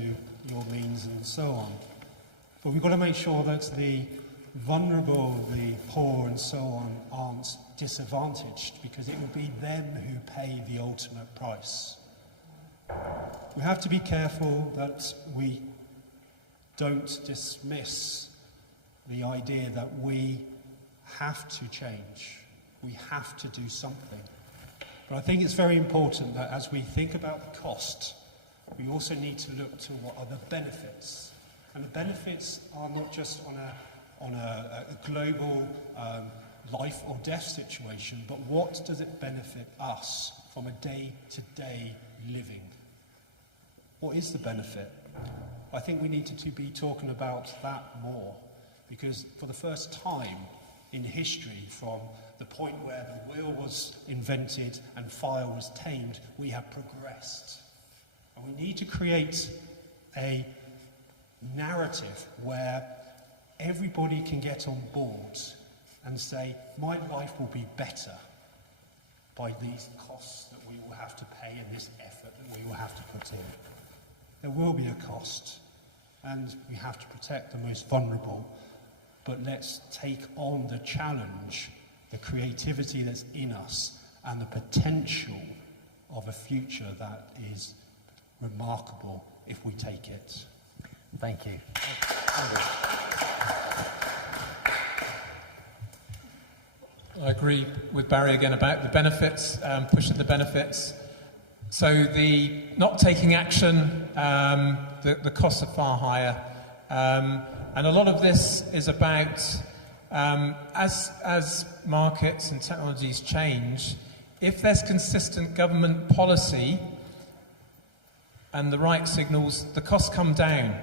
your means and so on. But we've got to make sure that the vulnerable, the poor and so on aren't disadvantaged, because it will be them who pay the ultimate price. We have to be careful that we don't dismiss the idea that we have to change, we have to do something. But I think it's very important that as we think about the cost, we also need to look to what are the benefits. And the benefits are not just on a global life or death situation, but what does it benefit us from a day-to-day living? What is the benefit? I think we need to be talking about that more, because for the first time in history, from the point where the wheel was invented and fire was tamed, we have progressed. And we need to create a narrative where everybody can get on board and say, my life will be better by these costs that we will have to pay and this effort that we will have to put in. There will be a cost, and we have to protect the most vulnerable, but let's take on the challenge, the creativity that's in us, and the potential of a future that is remarkable if we take it. Thank you. I agree with Barry again about the benefits, pushing the benefits. So the not taking action, the costs are far higher. And a lot of this is about, as markets and technologies change, if there's consistent government policy and the right signals, the costs come down.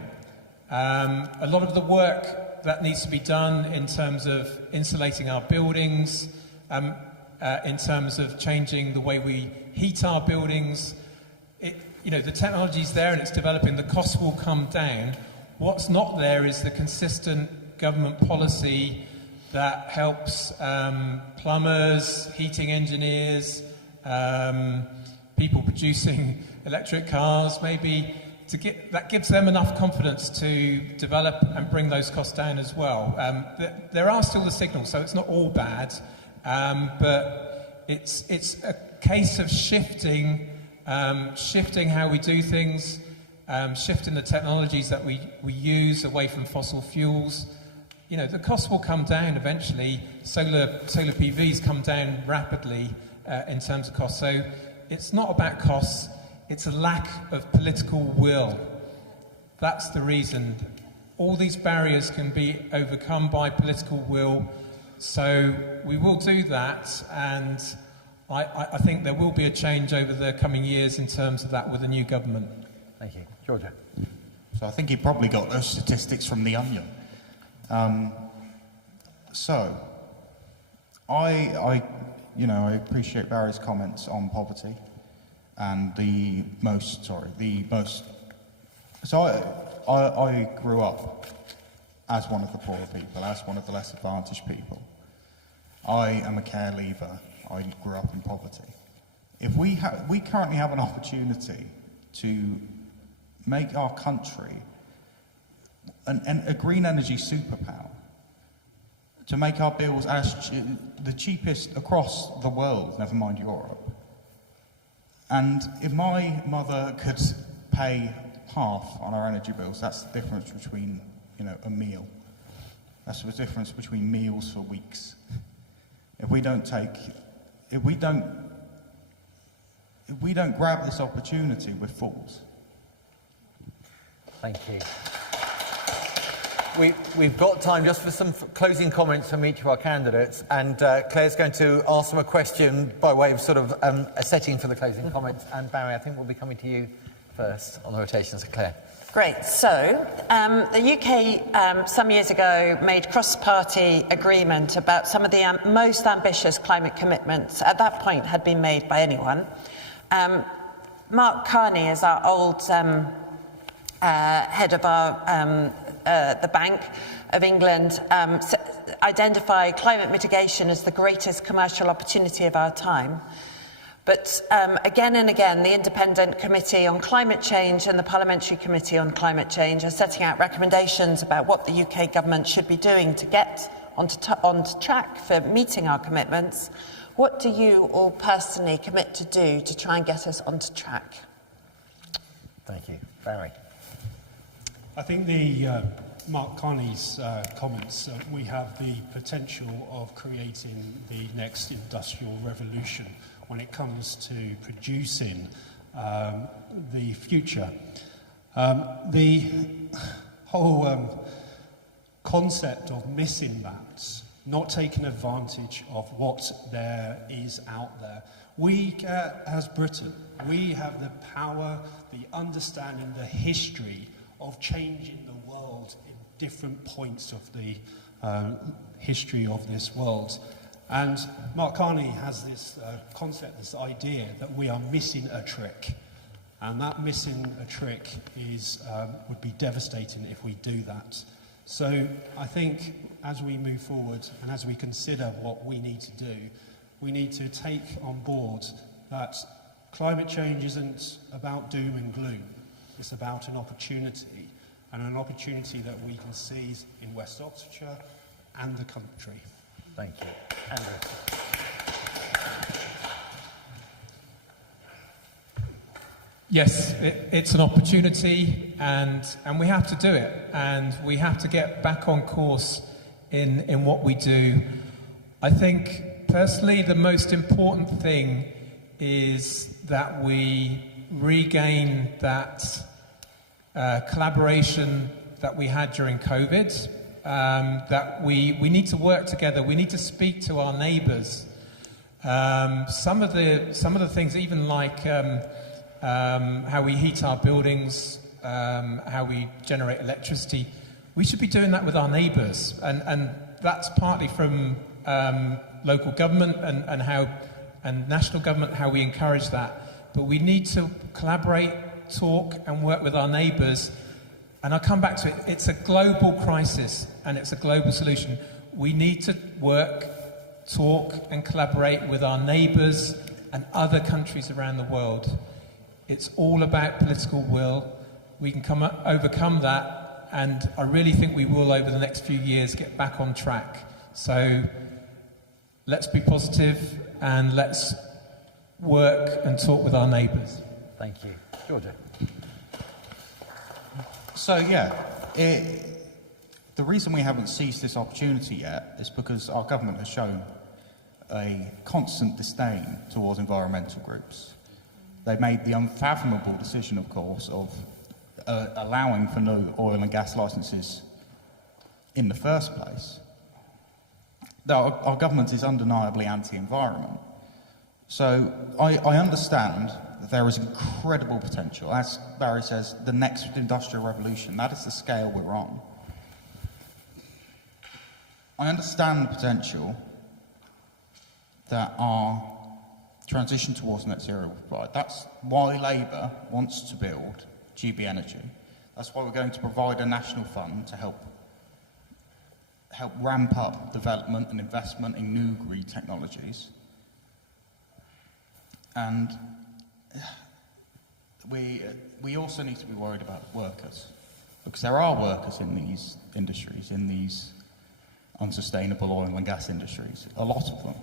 A lot of the work that needs to be done in terms of insulating our buildings, in terms of changing the way we heat our buildings, the technology's there and it's developing, the costs will come down. What's not there is the consistent government policy that helps plumbers, heating engineers, people producing electric cars, maybe that gives them enough confidence to develop and bring those costs down as well. There are still the signals, so it's not all bad, but it's a case of shifting how we do things, shifting the technologies that we use away from fossil fuels. You know, the costs will come down eventually. Solar PVs come down rapidly in terms of costs. So it's not about costs, it's a lack of political will. That's the reason. All these barriers can be overcome by political will. So we will do that, and I think there will be a change over the coming years in terms of that with the new government. Thank you. Georgia. So I think he probably got those statistics from The Onion. So I appreciate Barry's comments on poverty and So I grew up as one of the poorer people, as one of the less advantaged people. I am a care leaver. I grew up in poverty. If we currently have an opportunity to make our country a green energy superpower, to make our bills the cheapest across the world, never mind Europe. And if my mother could pay half on our energy bills, that's the difference between, a meal. That's the difference between meals for weeks. If we don't grab this opportunity, we're fools. Thank you. We've got time just for some closing comments from each of our candidates, and Claire's going to ask them a question by way of sort of a setting for the closing comments. And Barry, I think we'll be coming to you first on the rotation. So Claire. Great. So the UK some years ago made cross-party agreement about some of the most ambitious climate commitments at that point had been made by anyone. Mark Carney is our old head of the Bank of England, identified climate mitigation as the greatest commercial opportunity of our time. But again and again, the Independent Committee on Climate Change and the Parliamentary Committee on Climate Change are setting out recommendations about what the UK government should be doing to get onto track for meeting our commitments. What do you all personally commit to do to try and get us onto track? Thank you. Barry. I think Mark Carney's comments, we have the potential of creating the next industrial revolution when it comes to producing the future. The whole concept of missing that, not taking advantage of what there is out there. We, as Britain, we have the power, the understanding, the history of changing the world in different points of the history of this world. And Mark Carney has this concept, this idea that we are missing a trick. And that missing a trick would be devastating if we do that. So I think as we move forward and as we consider what we need to do, we need to take on board that climate change isn't about doom and gloom. It's about an opportunity, and an opportunity that we can seize in West Oxfordshire and the country. Thank you. Andrew. Yes, it's an opportunity, and we have to do it, and we have to get back on course in what we do. I think, personally, the most important thing is that we regain that collaboration that we had during COVID, that we need to work together, we need to speak to our neighbours. Some of the things, even like how we heat our buildings, how we generate electricity, we should be doing that with our neighbours, and that's partly from local government and national government, how we encourage that. But we need to collaborate, talk and work with our neighbours And I come back to it, it's a global crisis and it's a global solution. We need to work, talk and collaborate with our neighbours and other countries around the world. It's all about political will. We can overcome that, and I really think we will, over the next few years, get back on track. So let's be positive and let's work and talk with our neighbours. Thank you. Georgia. So the reason we haven't seized this opportunity yet is because our government has shown a constant disdain towards environmental groups. They made the unfathomable decision, of course, of allowing for no oil and gas licences in the first place. Now, our government is undeniably anti-environment. So I understand that there is incredible potential. As Barry says, the next industrial revolution, that is the scale we're on. I understand the potential that our transition towards net zero will provide. That's why Labour wants to build GB Energy. That's why we're going to provide a national fund to help ramp up development and investment in new green technologies. And we also need to be worried about workers, because there are workers in these industries, in these unsustainable oil and gas industries, a lot of them.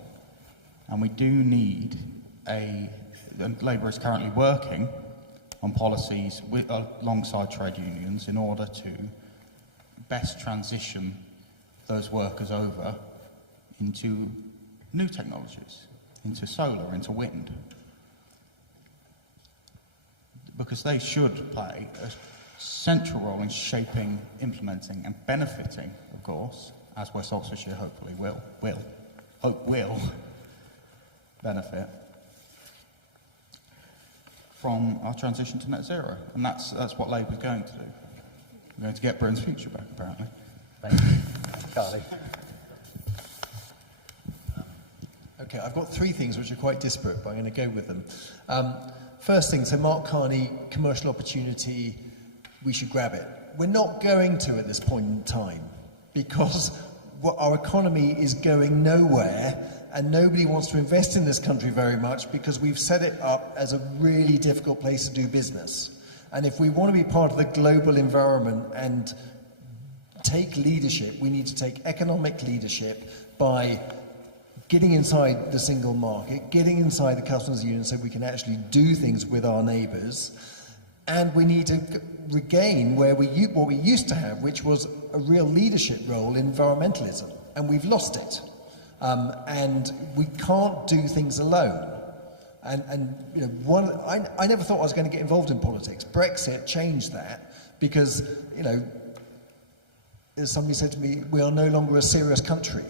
And we do need and Labour is currently working on policies alongside trade unions in order to best transition those workers over into new technologies, into solar, into wind. Because they should play a central role in shaping, implementing and benefiting, of course, as West Oxfordshire hopefully will benefit from our transition to net zero. And that's what Labour's going to do. We're going to get Britain's future back, apparently. Thank you. Charlie. Okay, I've got three things which are quite disparate, but I'm going to go with them. First thing, so Mark Carney, commercial opportunity, we should grab it. We're not going to at this point in time, because our economy is going nowhere and nobody wants to invest in this country very much because we've set it up as a really difficult place to do business. And if we want to be part of the global environment and take leadership, we need to take economic leadership by getting inside the single market, getting inside the customs union so we can actually do things with our neighbours. And we need to regain what we used to have, which was a real leadership role in environmentalism. And we've lost it. And we can't do things alone. And you know, I never thought I was going to get involved in politics. Brexit changed that because, you know, as somebody said to me, we are no longer a serious country.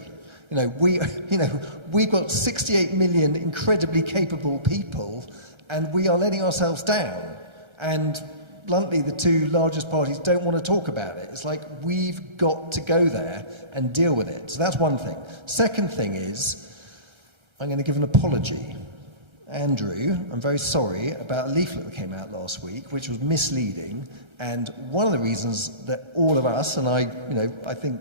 We've got 68 million incredibly capable people, and we are letting ourselves down. And bluntly, the two largest parties don't want to talk about it. It's like, we've got to go there and deal with it. So that's one thing. Second thing is, I'm going to give an apology. Andrew, I'm very sorry about a leaflet that came out last week, which was misleading. And one of the reasons that all of us, and I think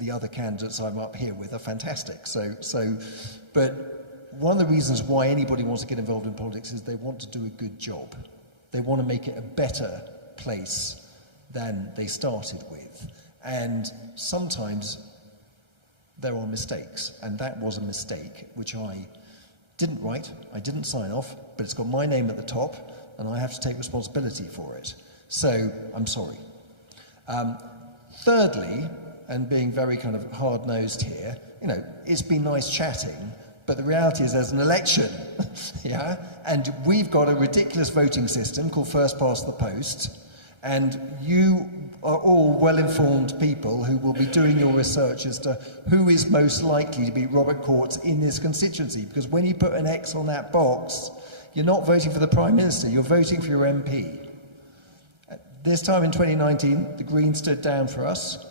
the other candidates I'm up here with are fantastic. But one of the reasons why anybody wants to get involved in politics is they want to do a good job. They want to make it a better place than they started with. And sometimes there are mistakes, and that was a mistake, which I didn't write, I didn't sign off, but it's got my name at the top, and I have to take responsibility for it. So, I'm sorry. Thirdly, and being very kind of hard-nosed here, it's been nice chatting, but the reality is there's an election, yeah? And we've got a ridiculous voting system called First Past the Post, and you are all well-informed people who will be doing your research as to who is most likely to beat Robert Courts in this constituency, because when you put an X on that box, you're not voting for the Prime Minister, you're voting for your MP. This time in 2019, the Greens stood down for us,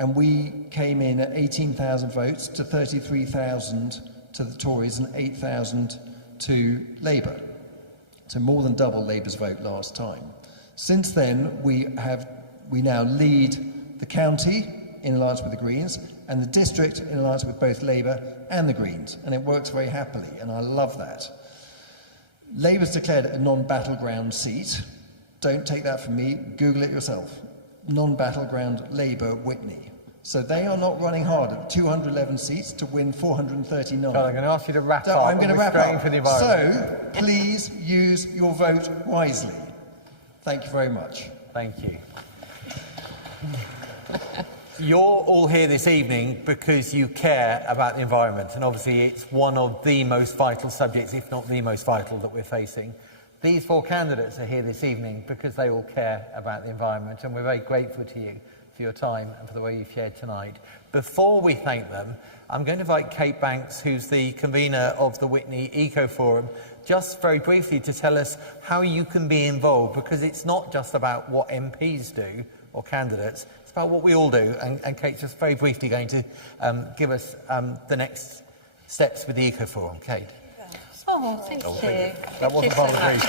and we came in at 18,000 votes to 33,000 to the Tories and 8,000 to Labour. So more than double Labour's vote last time. Since then, we now lead the county in alliance with the Greens and the district in alliance with both Labour and the Greens, and it works very happily, and I love that. Labour's declared a non-battleground seat. Don't take that from me, Google it yourself. Non-battleground Labour Witney. So they are not running hard at 211 seats to win 439. John, I'm going to ask you to wrap up. I'm going to wrap up. For the environment. So please use your vote wisely. Thank you very much. Thank you. You're all here this evening because you care about the environment, and obviously it's one of the most vital subjects, if not the most vital, that we're facing. These 4 candidates are here this evening because they all care about the environment, and we're very grateful to you for your time and for the way you've shared tonight. Before we thank them, I'm going to invite Kate Banks, who's the convener of the Witney Eco Forum, just very briefly to tell us how you can be involved, because it's not just about what MPs do or candidates, it's about what we all do. And Kate's just very briefly going to give us the next steps with the Eco Forum. Kate. Oh, thank you. That wasn't part of the brief.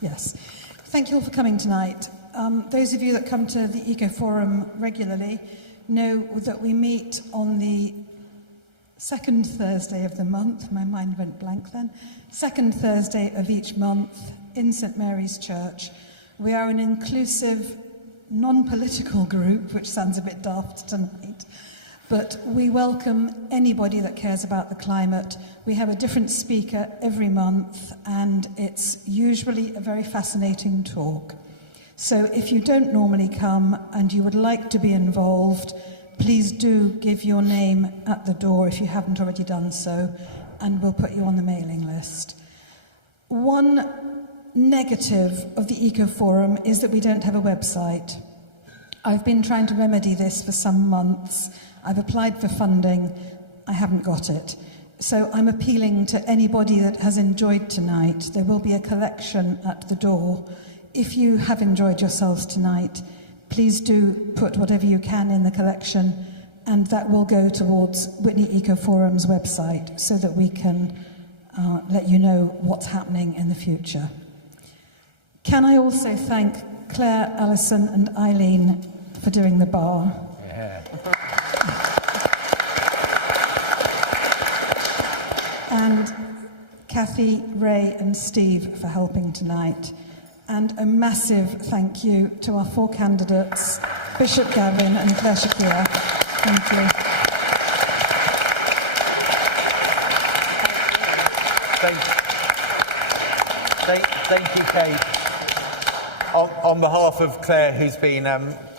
Yes. Thank you all for coming tonight. Those of you that come to the Eco Forum regularly know that we meet on the second Thursday of the month. My mind went blank then. Second Thursday of each month in St Mary's Church. We are an inclusive, non-political group, which sounds a bit daft tonight, but we welcome anybody that cares about the climate. We have a different speaker every month, and it's usually a very fascinating talk. So if you don't normally come and you would like to be involved, please do give your name at the door if you haven't already done so, and we'll put you on the mailing list. One negative of the Eco Forum is that we don't have a website. I've been trying to remedy this for some months. I've applied for funding. I haven't got it. So I'm appealing to anybody that has enjoyed tonight. There will be a collection at the door. If you have enjoyed yourselves tonight, please do put whatever you can in the collection, and that will go towards Witney Eco Forum's website so that we can let you know what's happening in the future. Can I also thank Claire, Alison and Eileen for doing the bar? Yeah. And Kathy, Ray and Steve for helping tonight. And a massive thank you to our 4 candidates, Bishop Gavin and Claire Shakira. Thank you. Thank you, Kate. On behalf of Claire, who's been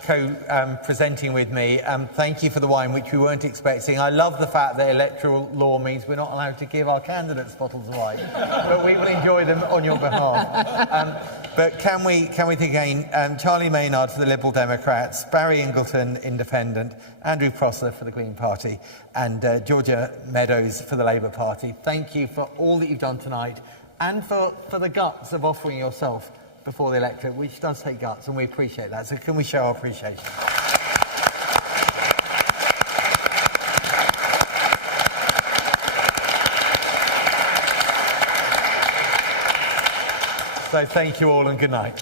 co-presenting with me, thank you for the wine, which we weren't expecting. I love the fact that electoral law means we're not allowed to give our candidates bottles of wine, but we will enjoy them on your behalf. But can we think again, Charlie Maynard for the Liberal Democrats, Barry Ingleton, Independent, Andrew Prosser for the Green Party, and Georgia Meadows for the Labour Party. Thank you for all that you've done tonight, and for the guts of offering yourself before the electorate, which does take guts, and we appreciate that. So can we show our appreciation? So thank you all and good night.